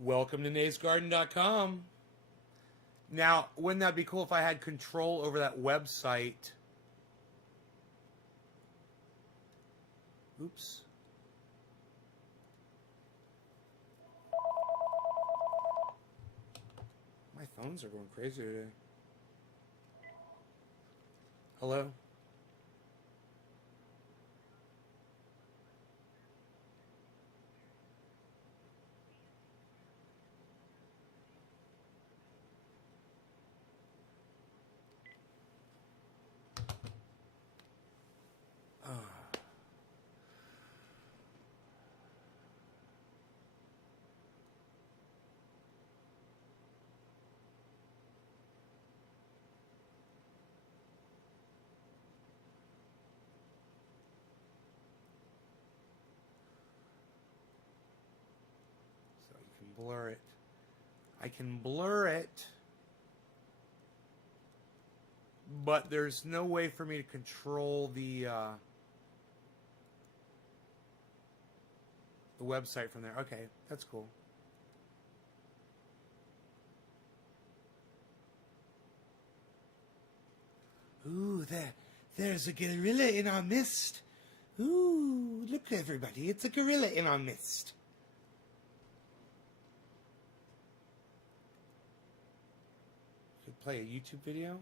Welcome to naysgarden.com. Now, wouldn't that be cool if I had control over that website? Oops. My phones are going crazy today. Hello? So you can blur it. I can blur it, but there's no way for me to control the website from there. Okay, that's cool. Ooh, there's a gorilla in our midst. Ooh, look everybody, it's a gorilla in our midst. Could play a YouTube video.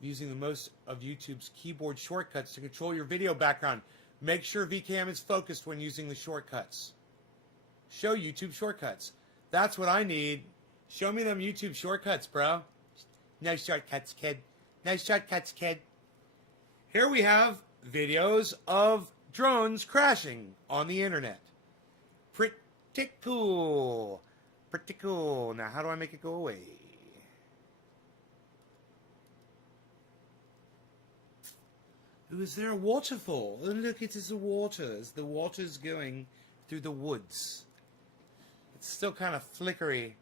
Using the most of YouTube's keyboard shortcuts to control your video background. Make sure VCam is focused when using the shortcuts. Show YouTube shortcuts. That's what I need. Show me them YouTube shortcuts, bro. No shortcuts, kid. No shortcuts, kid. Here we have videos of drones crashing on the internet. Pretty cool. Pretty cool. Now, how do I make it go away? Ooh, is there a waterfall? Oh, look, it is the water. As the water's going through the woods. It's still kind of flickery.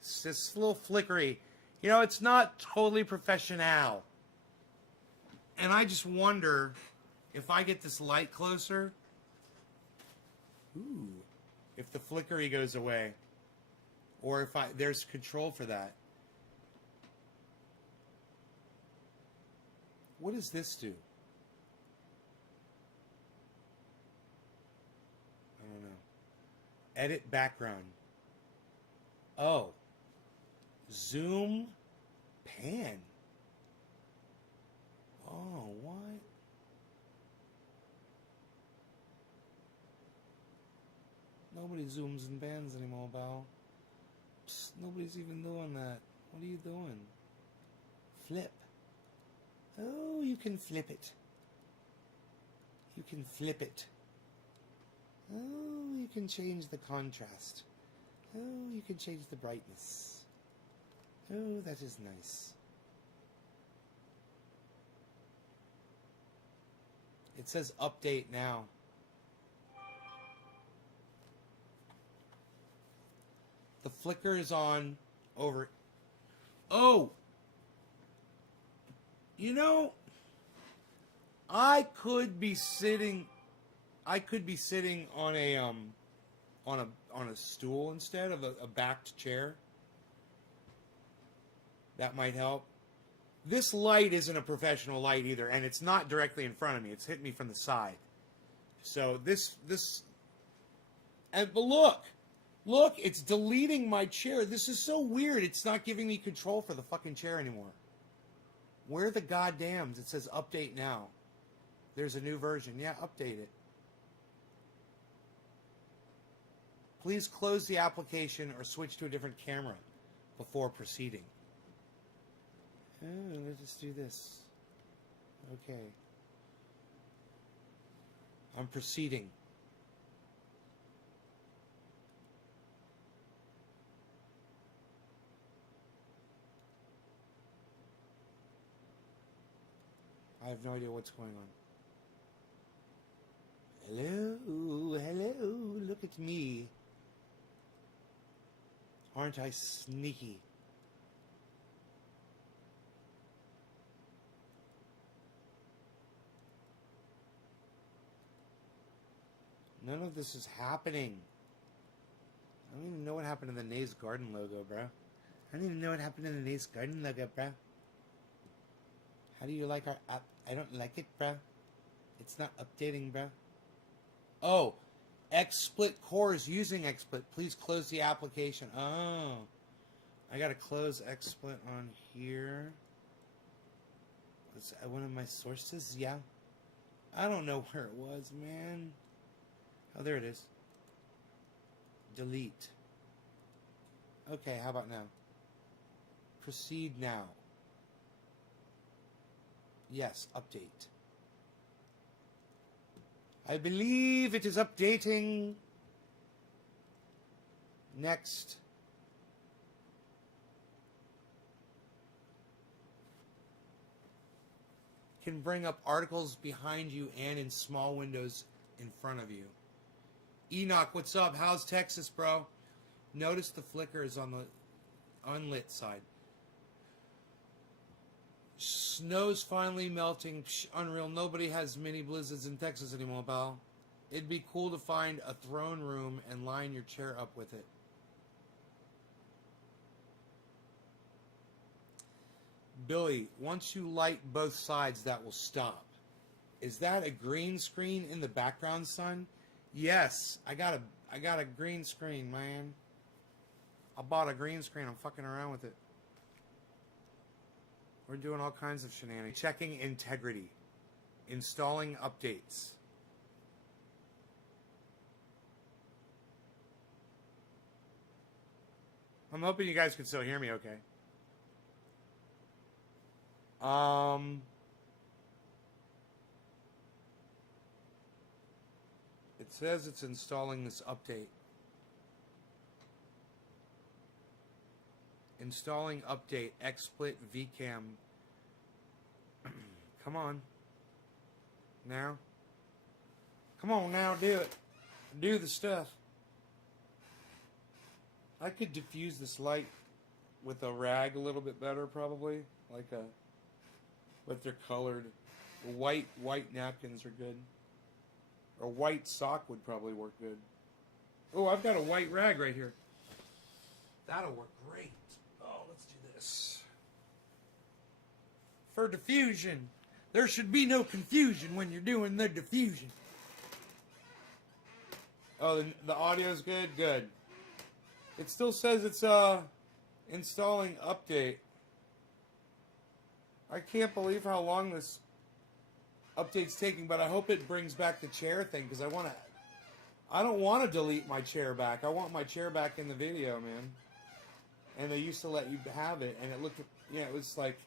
It's just a little flickery. You know, it's not totally professional. And I just wonder if I get this light closer, Ooh. If the flickery goes away. Or if there's control for that. What does this do? I don't know. Edit background. Oh. Zoom pan. Oh, what? Nobody zooms and pans anymore, Val. Psst, nobody's even doing that. What are you doing? Flip. Oh, you can flip it. You can flip it. Oh, you can change the contrast. Oh, you can change the brightness. Oh, that is nice. It says update now. The flicker is on over. Oh! You know, I could be sitting on a stool instead of a backed chair. That might help. This light isn't a professional light either, and it's not directly in front of me. It's hitting me from the side. So but look, it's deleting my chair. This is so weird. It's not giving me control for the fucking chair anymore. Where are the goddams? It says update now. There's a new version. Yeah, update it. Please close the application or switch to a different camera before proceeding. Oh, let's just do this. Okay. I'm proceeding. I have no idea what's going on. Hello, look at me. Aren't I sneaky? None of this is happening. I don't even know what happened to the Nays Garden logo, bro. I don't even know what happened to the Nays Garden logo, bro. How do you like our app? I don't like it, bruh. It's not updating, bruh. Oh, XSplit Core is using XSplit. Please close the application. Oh, I gotta close XSplit on here. Was that one of my sources? Yeah. I don't know where it was, man. Oh, there it is. Delete. Okay, how about now? Proceed now. Yes, update. I believe it is updating. Next. Can bring up articles behind you and in small windows in front of you. Enoch, what's up? How's Texas, bro? Notice the flicker is on the unlit side. Snow's finally melting. Psh, unreal. Nobody has mini blizzards in Texas anymore, pal. It'd be cool to find a throne room and line your chair up with it. Billy, once you light both sides, that will stop. Is that a green screen in the background, son? Yes, I got a green screen, man. I bought a green screen. I'm fucking around with it. We're doing all kinds of shenanigans. Checking integrity. Installing updates. I'm hoping you guys can still hear me okay. It says it's installing this update. Installing update XSplit VCam. Come on. Now. Come on now, do it. Do the stuff. I could diffuse this light with a rag a little bit better, probably. But they're colored. White napkins are good. Or white sock would probably work good. Oh, I've got a white rag right here. That'll work great. Oh, let's do this. For diffusion. There should be no confusion when you're doing the diffusion. Oh, the audio's good? Good. It still says it's installing update. I can't believe how long this update's taking, but I hope it brings back the chair thing, because I don't want to delete my chair back. I want my chair back in the video, man. And they used to let you have it, and it looked, yeah, it was like,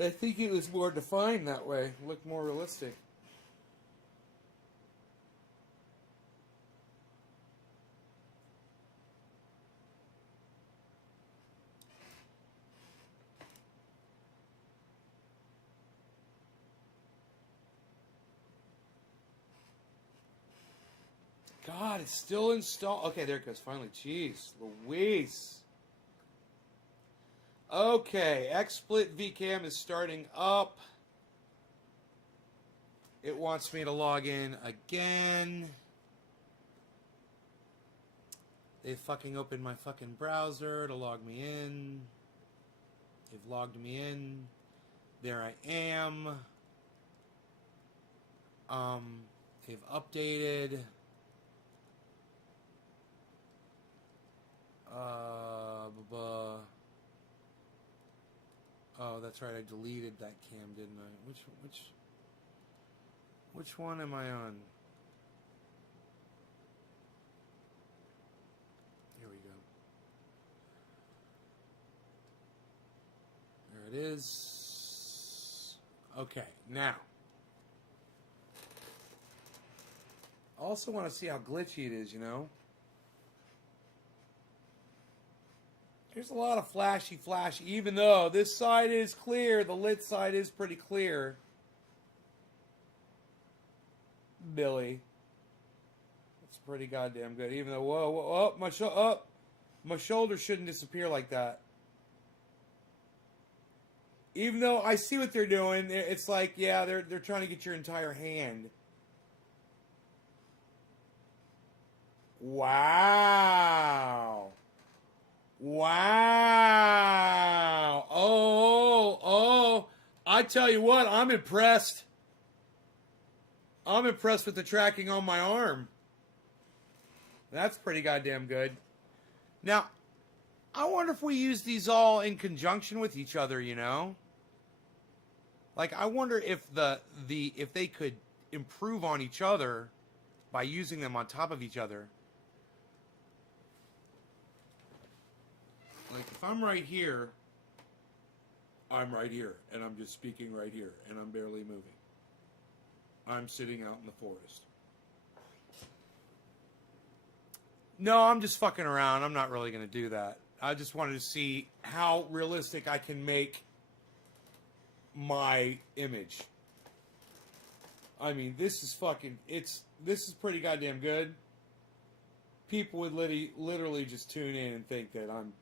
I think it was more defined that way. It looked more realistic. God, it's still installed. Okay, there it goes. Finally. Jeez. Louise. Okay. XSplit VCam is starting up. It wants me to log in again. They fucking opened my fucking browser to log me in. They've logged me in. There I am. They've updated. Oh, that's right. I deleted that cam, didn't I? Which one am I on? Here we go. There it is. Okay, now. I also want to see how glitchy it is, you know? There's a lot of flashy, even though this side is clear, the lit side is pretty clear. Billy. It's pretty goddamn good. Even though, whoa, my shoulder shouldn't disappear like that. Even though I see what they're doing, it's like, yeah, they're trying to get your entire hand. Wow. Wow. Oh. I tell you what, I'm impressed. I'm impressed with the tracking on my arm. That's pretty goddamn good. Now, I wonder if we use these all in conjunction with each other, you know? Like, I wonder if if they could improve on each other by using them on top of each other. Like, if I'm right here, I'm right here, and I'm just speaking right here, and I'm barely moving. I'm sitting out in the forest. No, I'm just fucking around. I'm not really going to do that. I just wanted to see how realistic I can make my image. I mean, this is fucking, this is pretty goddamn good. People would literally just tune in and think that I'm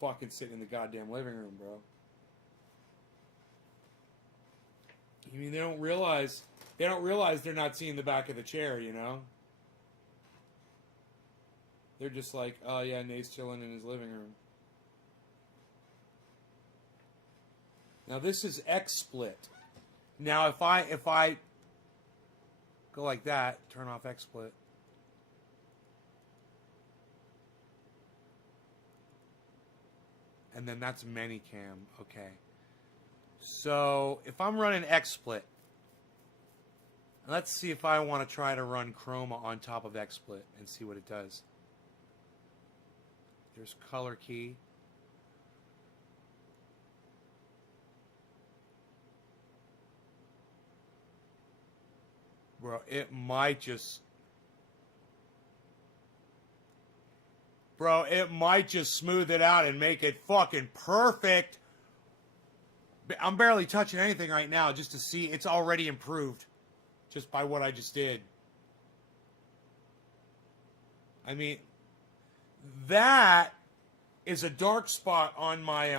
fucking sitting in the goddamn living room, bro. I mean, they don't realize they're not seeing the back of the chair, you know? They're just like, oh yeah, Nate's chilling in his living room. Now this is XSplit. Now if I go like that, turn off XSplit. And then that's Manycam. Okay. So if I'm running XSplit, let's see if I want to try to run Chroma on top of XSplit and see what it does. There's color key. Bro, it might just smooth it out and make it fucking perfect. I'm barely touching anything right now just to see it's already improved just by what I just did. I mean, that is a dark spot on my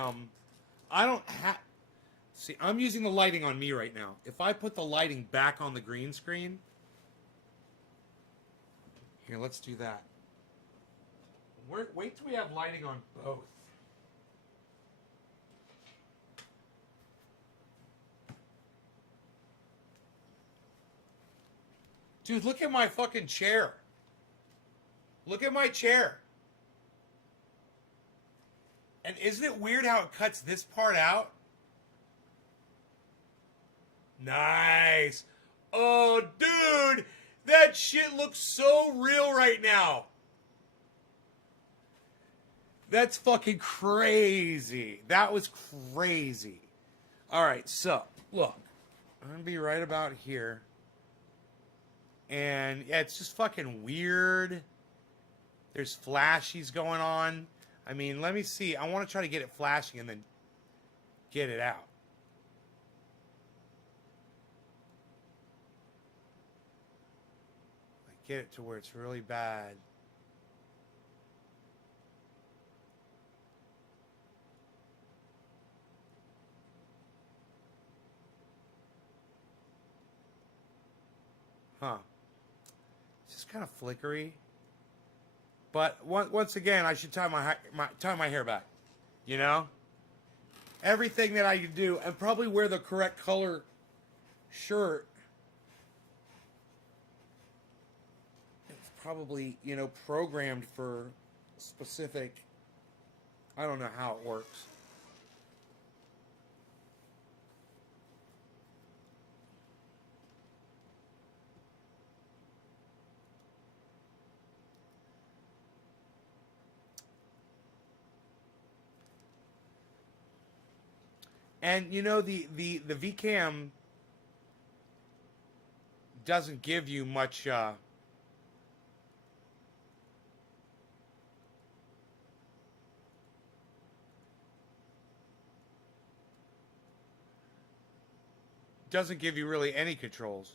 I don't have. See, I'm using the lighting on me right now. If I put the lighting back on the green screen, Here, let's do that. Wait till we have lighting on both. Dude, look at my fucking chair. Look at my chair. And isn't it weird how it cuts this part out? Nice. Oh, dude, that shit looks so real right now. That's fucking crazy. That was crazy. All right, so, look. I'm going to be right about here. And, yeah, it's just fucking weird. There's flashies going on. I mean, let me see. I want to try to get it flashing and then get it out. Like, get it to where it's really bad. Huh. It's just kind of flickery. But once again, I should tie my hair back. You know? Everything that I could do, and probably wear the correct color shirt. It's probably, you know, programmed for specific. I don't know how it works. And you know the VCam doesn't give you much doesn't give you really any controls.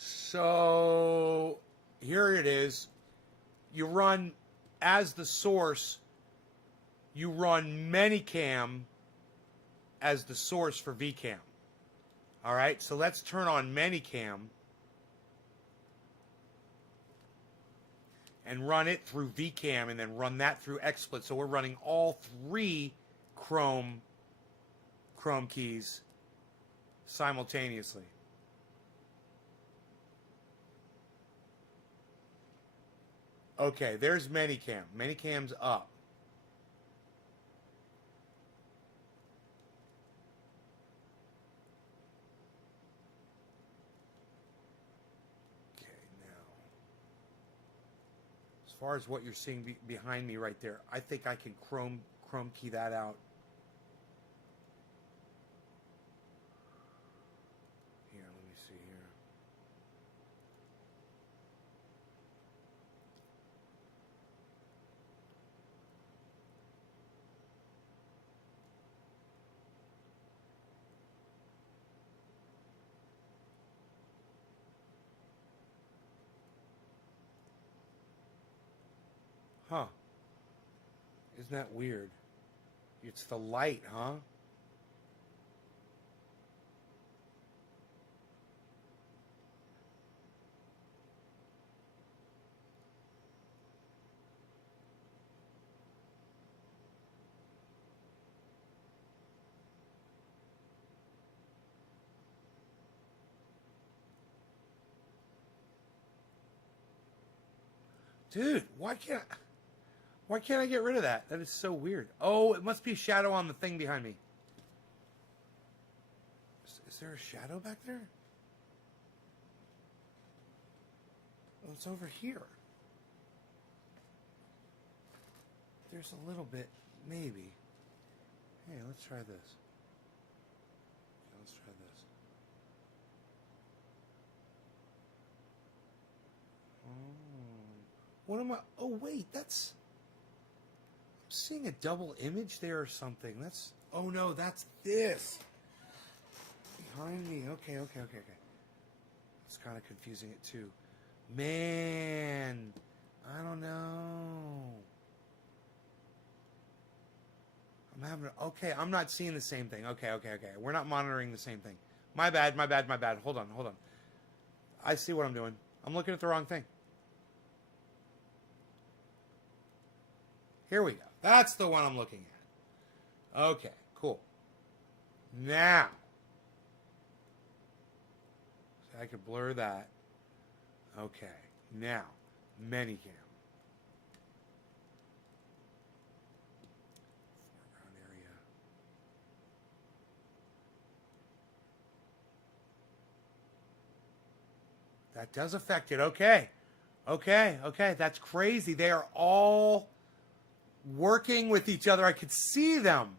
So here it is. You run as the source. You run Manycam as the source for VCam. All right, so let's turn on Manycam and run it through VCam and then run that through XSplit. So we're running all three Chrome keys simultaneously. Okay, there's Manycam. Manycam's up. Okay, now, as far as what you're seeing behind me right there, I think I can Chrome key that out. Here, let me see here. Huh. Isn't that weird? It's the light, huh? Dude, why can't I get rid of that? That is so weird. Oh, it must be a shadow on the thing behind me. Is there a shadow back there? Oh, it's over here. There's a little bit, maybe. Hey, let's try this. Okay, let's try this. Oh. What am I? Oh, wait, that's... I'm seeing a double image there or something. That's... Oh, no, that's this. Behind me. Okay. It's kind of confusing it too. Man, I don't know. Okay, I'm not seeing the same thing. Okay. We're not monitoring the same thing. My bad. Hold on. I see what I'm doing. I'm looking at the wrong thing. Here we go. That's the one I'm looking at. Okay, cool. Now, I could blur that. Okay, now, Manycam. Foreground area. That does affect it. Okay. That's crazy. They are all working with each other. I could see them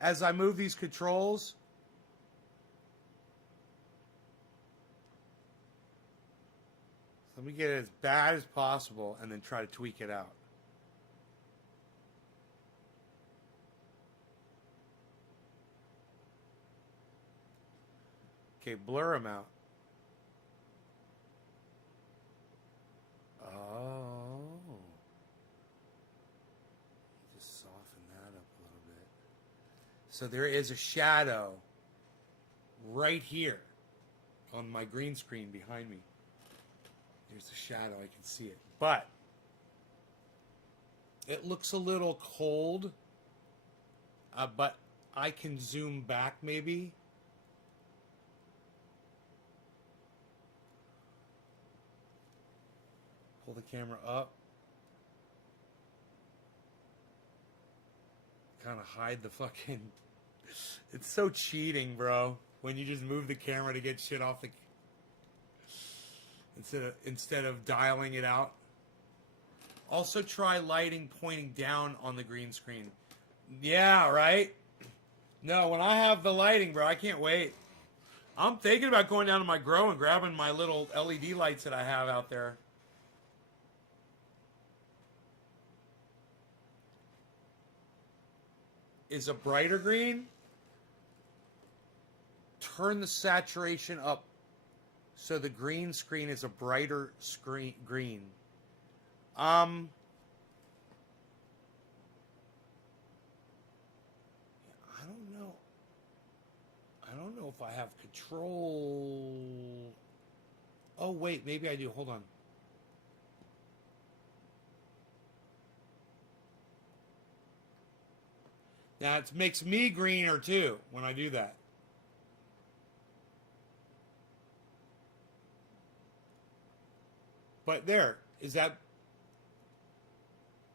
as I move these controls. Let me get it as bad as possible and then try to tweak it out. Okay, blur them out. Oh. Just soften that up a little bit. So there is a shadow right here on my green screen behind me. There's a shadow, I can see it. But it looks a little cold. But I can zoom back maybe. Pull the camera up. Kind of hide the fucking... It's so cheating, bro. When you just move the camera to get shit off the... Instead of dialing it out. Also try lighting pointing down on the green screen. Yeah, right? No, when I have the lighting, bro, I can't wait. I'm thinking about going down to my grow and grabbing my little LED lights that I have out there. Is a brighter green. Turn the saturation up so the green screen is a brighter green. I don't know. I don't know if I have control. Oh wait, maybe I do. Hold on. Now it makes me greener too when I do that. But there, is that...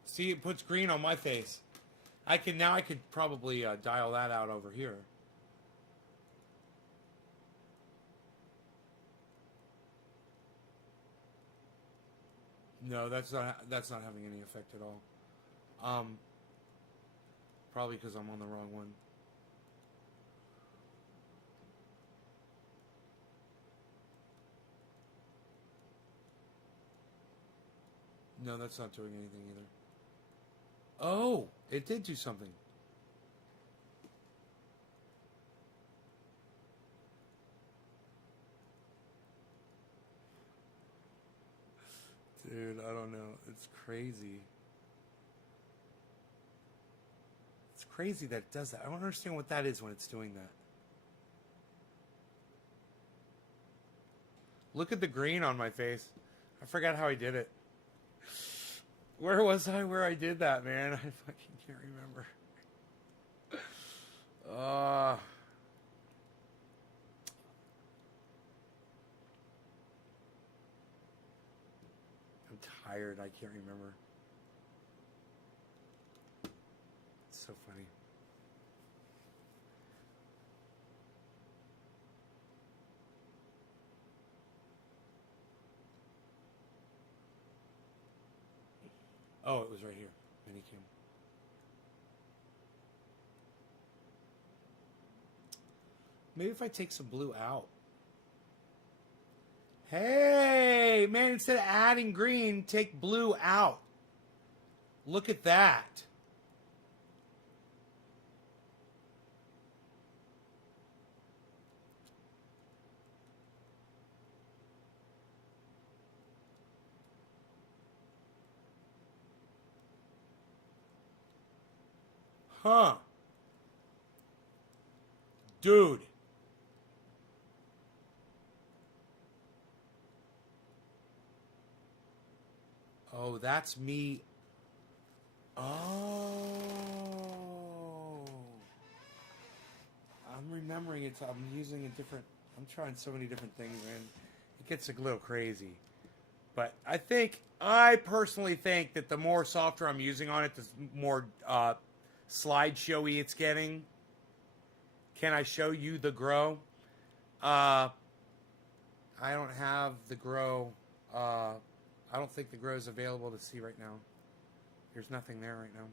See, it puts green on my face. I could probably dial that out over here. No, that's not having any effect at all. Probably because I'm on the wrong one. No, that's not doing anything either. Oh, it did do something. Dude, I don't know. It's crazy. It's crazy that it does that. I don't understand what that is when it's doing that. Look at the green on my face. I forgot how I did it. Where was I where I did that, man? I fucking can't remember. I'm tired. I can't remember. It's so funny. Oh, it was right here. Manycam. Maybe if I take some blue out. Hey, man, instead of adding green, take blue out. Look at that. Huh. Dude. Oh, that's me. Oh. I'm remembering it. I'm using a different. I'm trying so many different things, man. It gets a little crazy. But I personally think that the more software I'm using on it, the more slideshowy it's getting. Can I show you the grow? I don't have the grow. I don't think the grow is available to see right now. There's nothing there right now.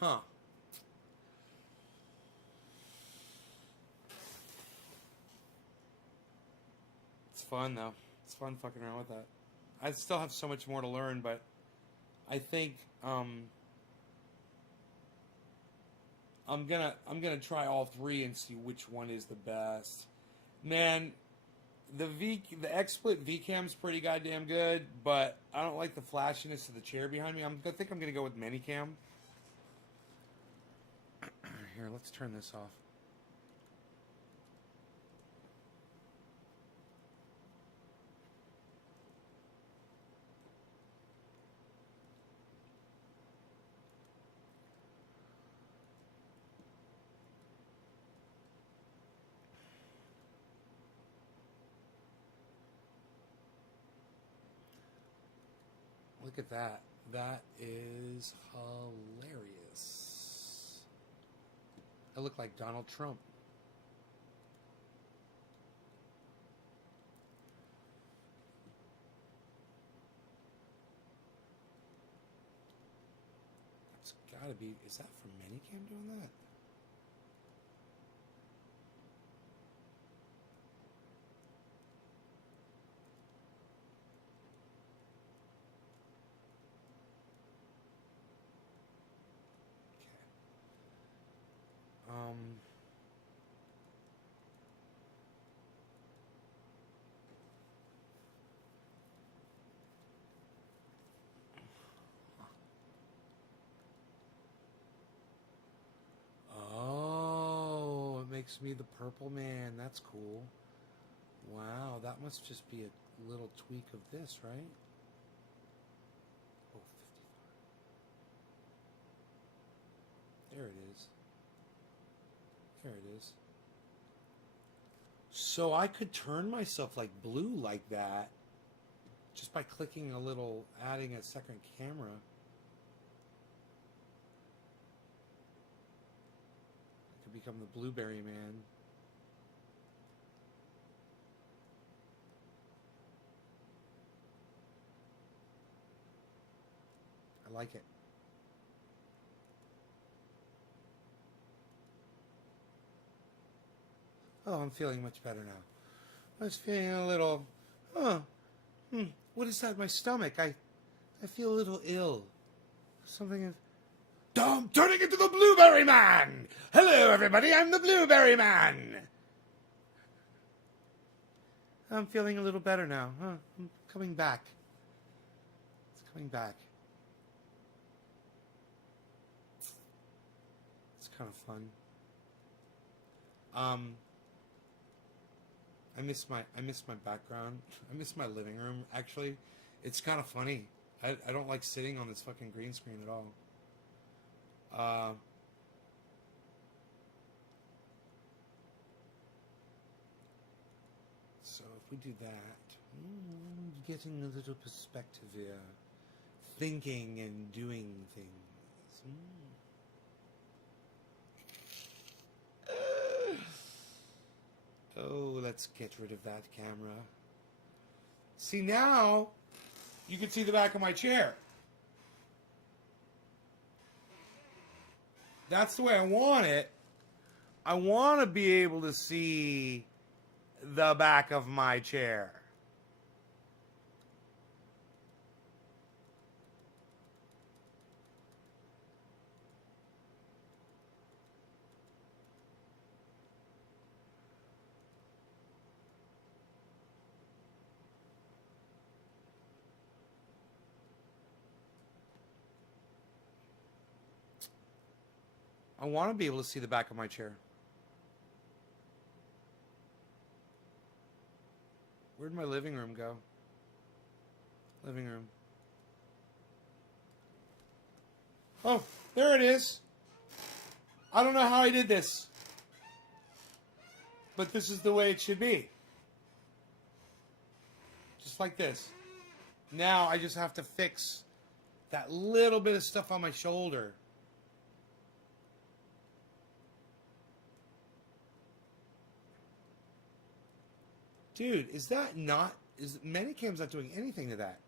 Huh. It's fun though. It's fun fucking around with that. I still have so much more to learn, but I think I'm gonna try all three and see which one is the best. Man, the XSplit VCam's pretty goddamn good, but I don't like the flashiness of the chair behind me. I think I'm gonna go with Minicam. Here, let's turn this off. Look at that. That is hilarious. I look like Donald Trump. It's gotta be. Is that from Minicam doing that? Okay. Oh, it makes me the purple man. That's cool. Wow, that must just be a little tweak of this, right? Oh, 55. There it is. There it is. So I could turn myself like blue like that just by clicking a little, adding a second camera. I could become the Blueberry Man. I like it. Oh, I'm feeling much better now. I was feeling a little, what is that in my stomach? I feel a little ill. Something is... I'm turning into the Blueberry Man! Hello, everybody, I'm the Blueberry Man! I'm feeling a little better now. I'm coming back. It's coming back. It's kind of fun. I miss my background. I miss my living room, actually. It's kind of funny. I don't like sitting on this fucking green screen at all. So if we do that, getting a little perspective here. Thinking and doing things. Oh, let's get rid of that camera. See, now you can see the back of my chair. That's the way I want it. I want to be able to see the back of my chair. I want to be able to see the back of my chair. Where'd my living room go? Living room. Oh, there it is. I don't know how I did this. But this is the way it should be. Just like this. Now I just have to fix that little bit of stuff on my shoulder. Dude, is that not... Is Medicam's not doing anything to that?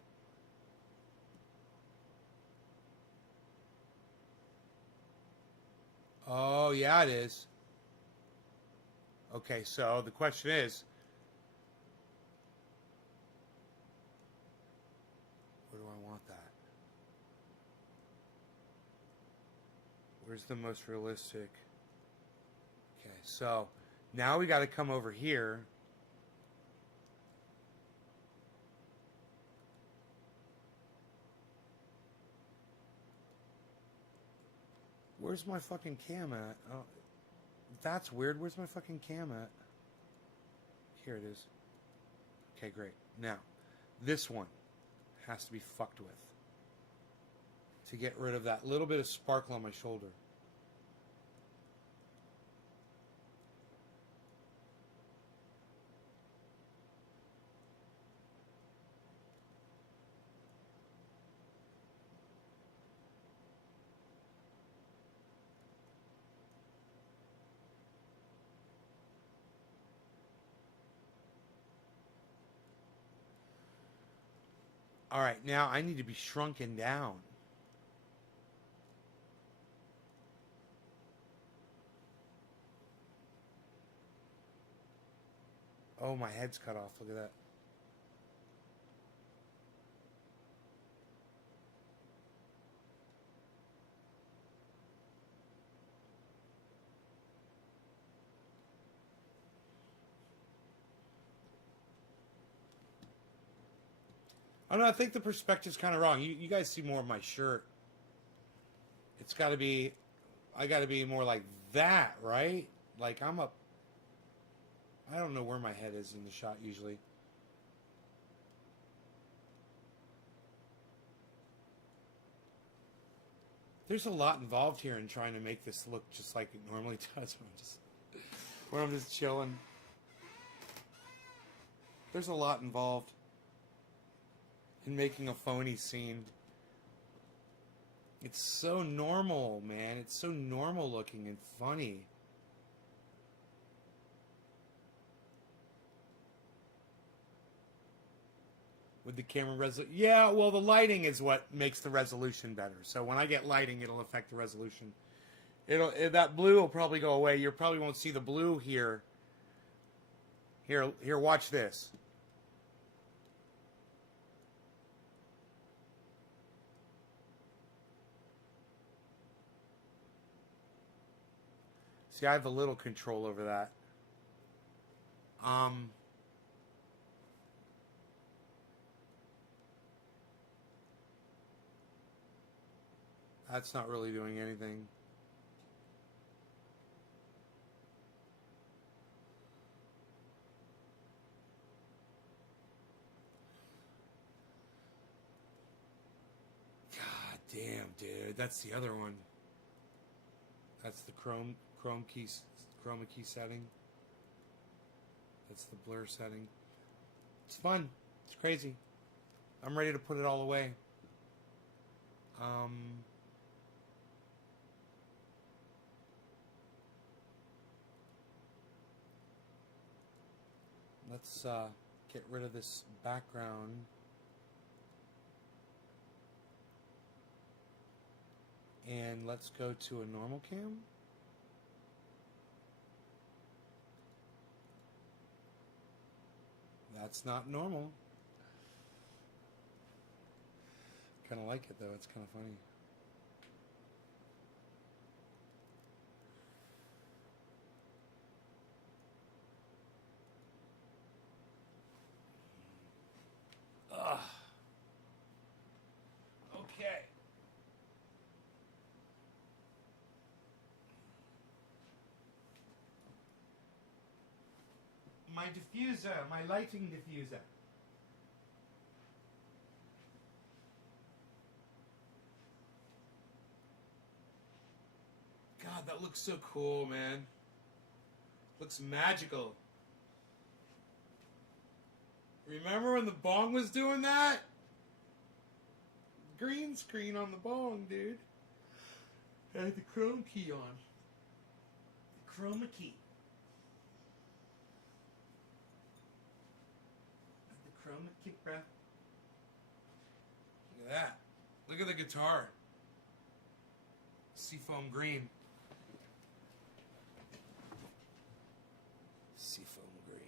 Oh, yeah, it is. Okay, so the question is... Where do I want that? Where's the most realistic? Okay, so now we got to come over here. Where's my fucking cam at? Oh, that's weird. Where's my fucking cam at? Here it is. Okay, great. Now, this one has to be fucked with to get rid of that little bit of sparkle on my shoulder. All right, now I need to be shrunken down. Oh, my head's cut off. Look at that. I don't know, I think the perspective's kind of wrong. You guys see more of my shirt. It's got to be... I got to be more like that, right? Like I'm up... I don't know where my head is in the shot usually. There's a lot involved here in trying to make this look just like it normally does when I'm just chilling. There's a lot involved in making a phony scene. It's so normal, man. It's so normal looking and funny. With the camera resolution. Yeah, well, the lighting is what makes the resolution better. So when I get lighting, it'll affect the resolution. That blue will probably go away. You probably won't see the blue here. Here, watch this. See, I have a little control over that. That's not really doing anything. God damn, dude. That's the other one. That's the chroma key setting. That's the blur setting. It's fun. It's crazy. I'm ready to put it all away. Let's get rid of this background. And let's go to a normal cam. That's not normal. Kind of like it though. It's kind of funny. Ugh. Okay. My diffuser, my lighting diffuser. God, that looks so cool, man. Looks magical. Remember when the bong was doing that? Green screen on the bong, dude. I had the chrome key on. The chroma key. The chroma key, bruh. Look at that. Look at the guitar. Seafoam green. Seafoam green.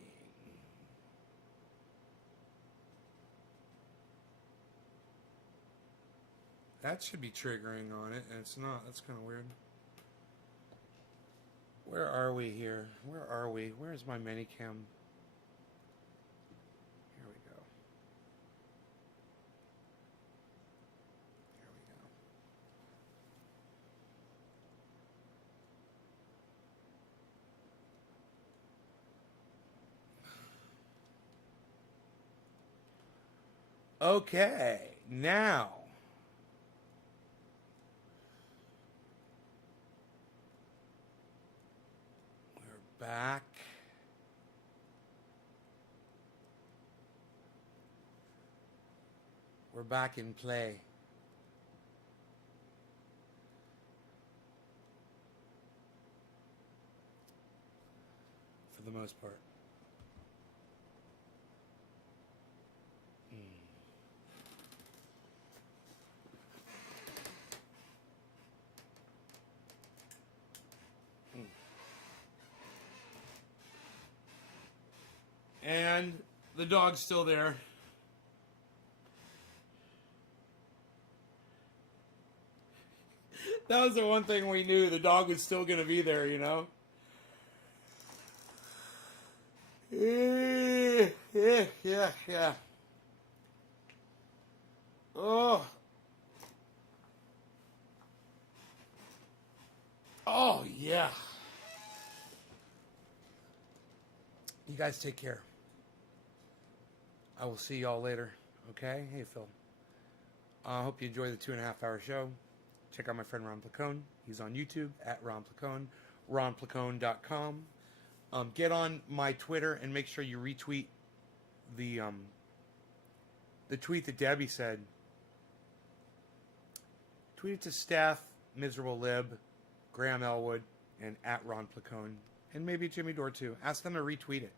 That should be triggering on it, and it's not. That's kind of weird. Where are we here? Where are we? Where's my Minicam? Here we go. Here we go. Okay, now. Back. We're back in play. For the most part. And the dog's still there. That was the one thing we knew. The dog was still going to be there, you know? Yeah. Oh. Oh, yeah. You guys take care. I will see y'all later. Okay? Hey, Phil. I hope you enjoy the 2.5-hour show. Check out my friend Ron Placone. He's on YouTube at Ron Placone. RonPlacone.com. Get on my Twitter and make sure you retweet the tweet that Debbie said. Tweet it to Steph, Miserable Lib, Graham Elwood, and at Ron Placone. And maybe Jimmy Dore too. Ask them to retweet it.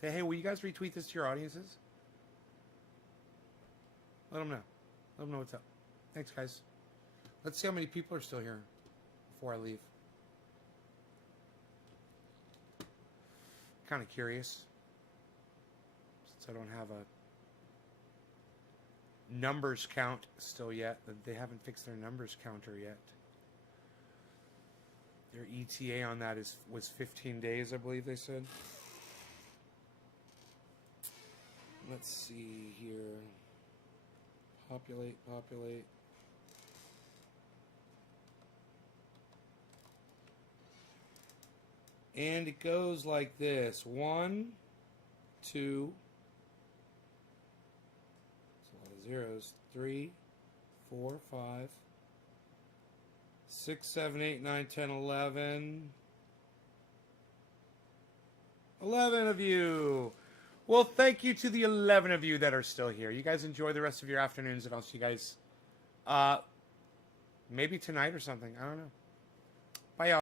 Say, hey, will you guys retweet this to your audiences? Let them know. Let them know what's up. Thanks, guys. Let's see how many people are still here before I leave. Kind of curious. Since I don't have a numbers count still yet. They haven't fixed their numbers counter yet. Their ETA on that was 15 days, I believe they said. Let's see here. Populate. And it goes like this. 1, 2. That's a lot of zeros. 3, 4, 5. 6, 7, 8, 9, 10, 11. 11 of you. Well, thank you to the 11 of you that are still here. You guys enjoy the rest of your afternoons, and I'll see you guys maybe tonight or something. I don't know.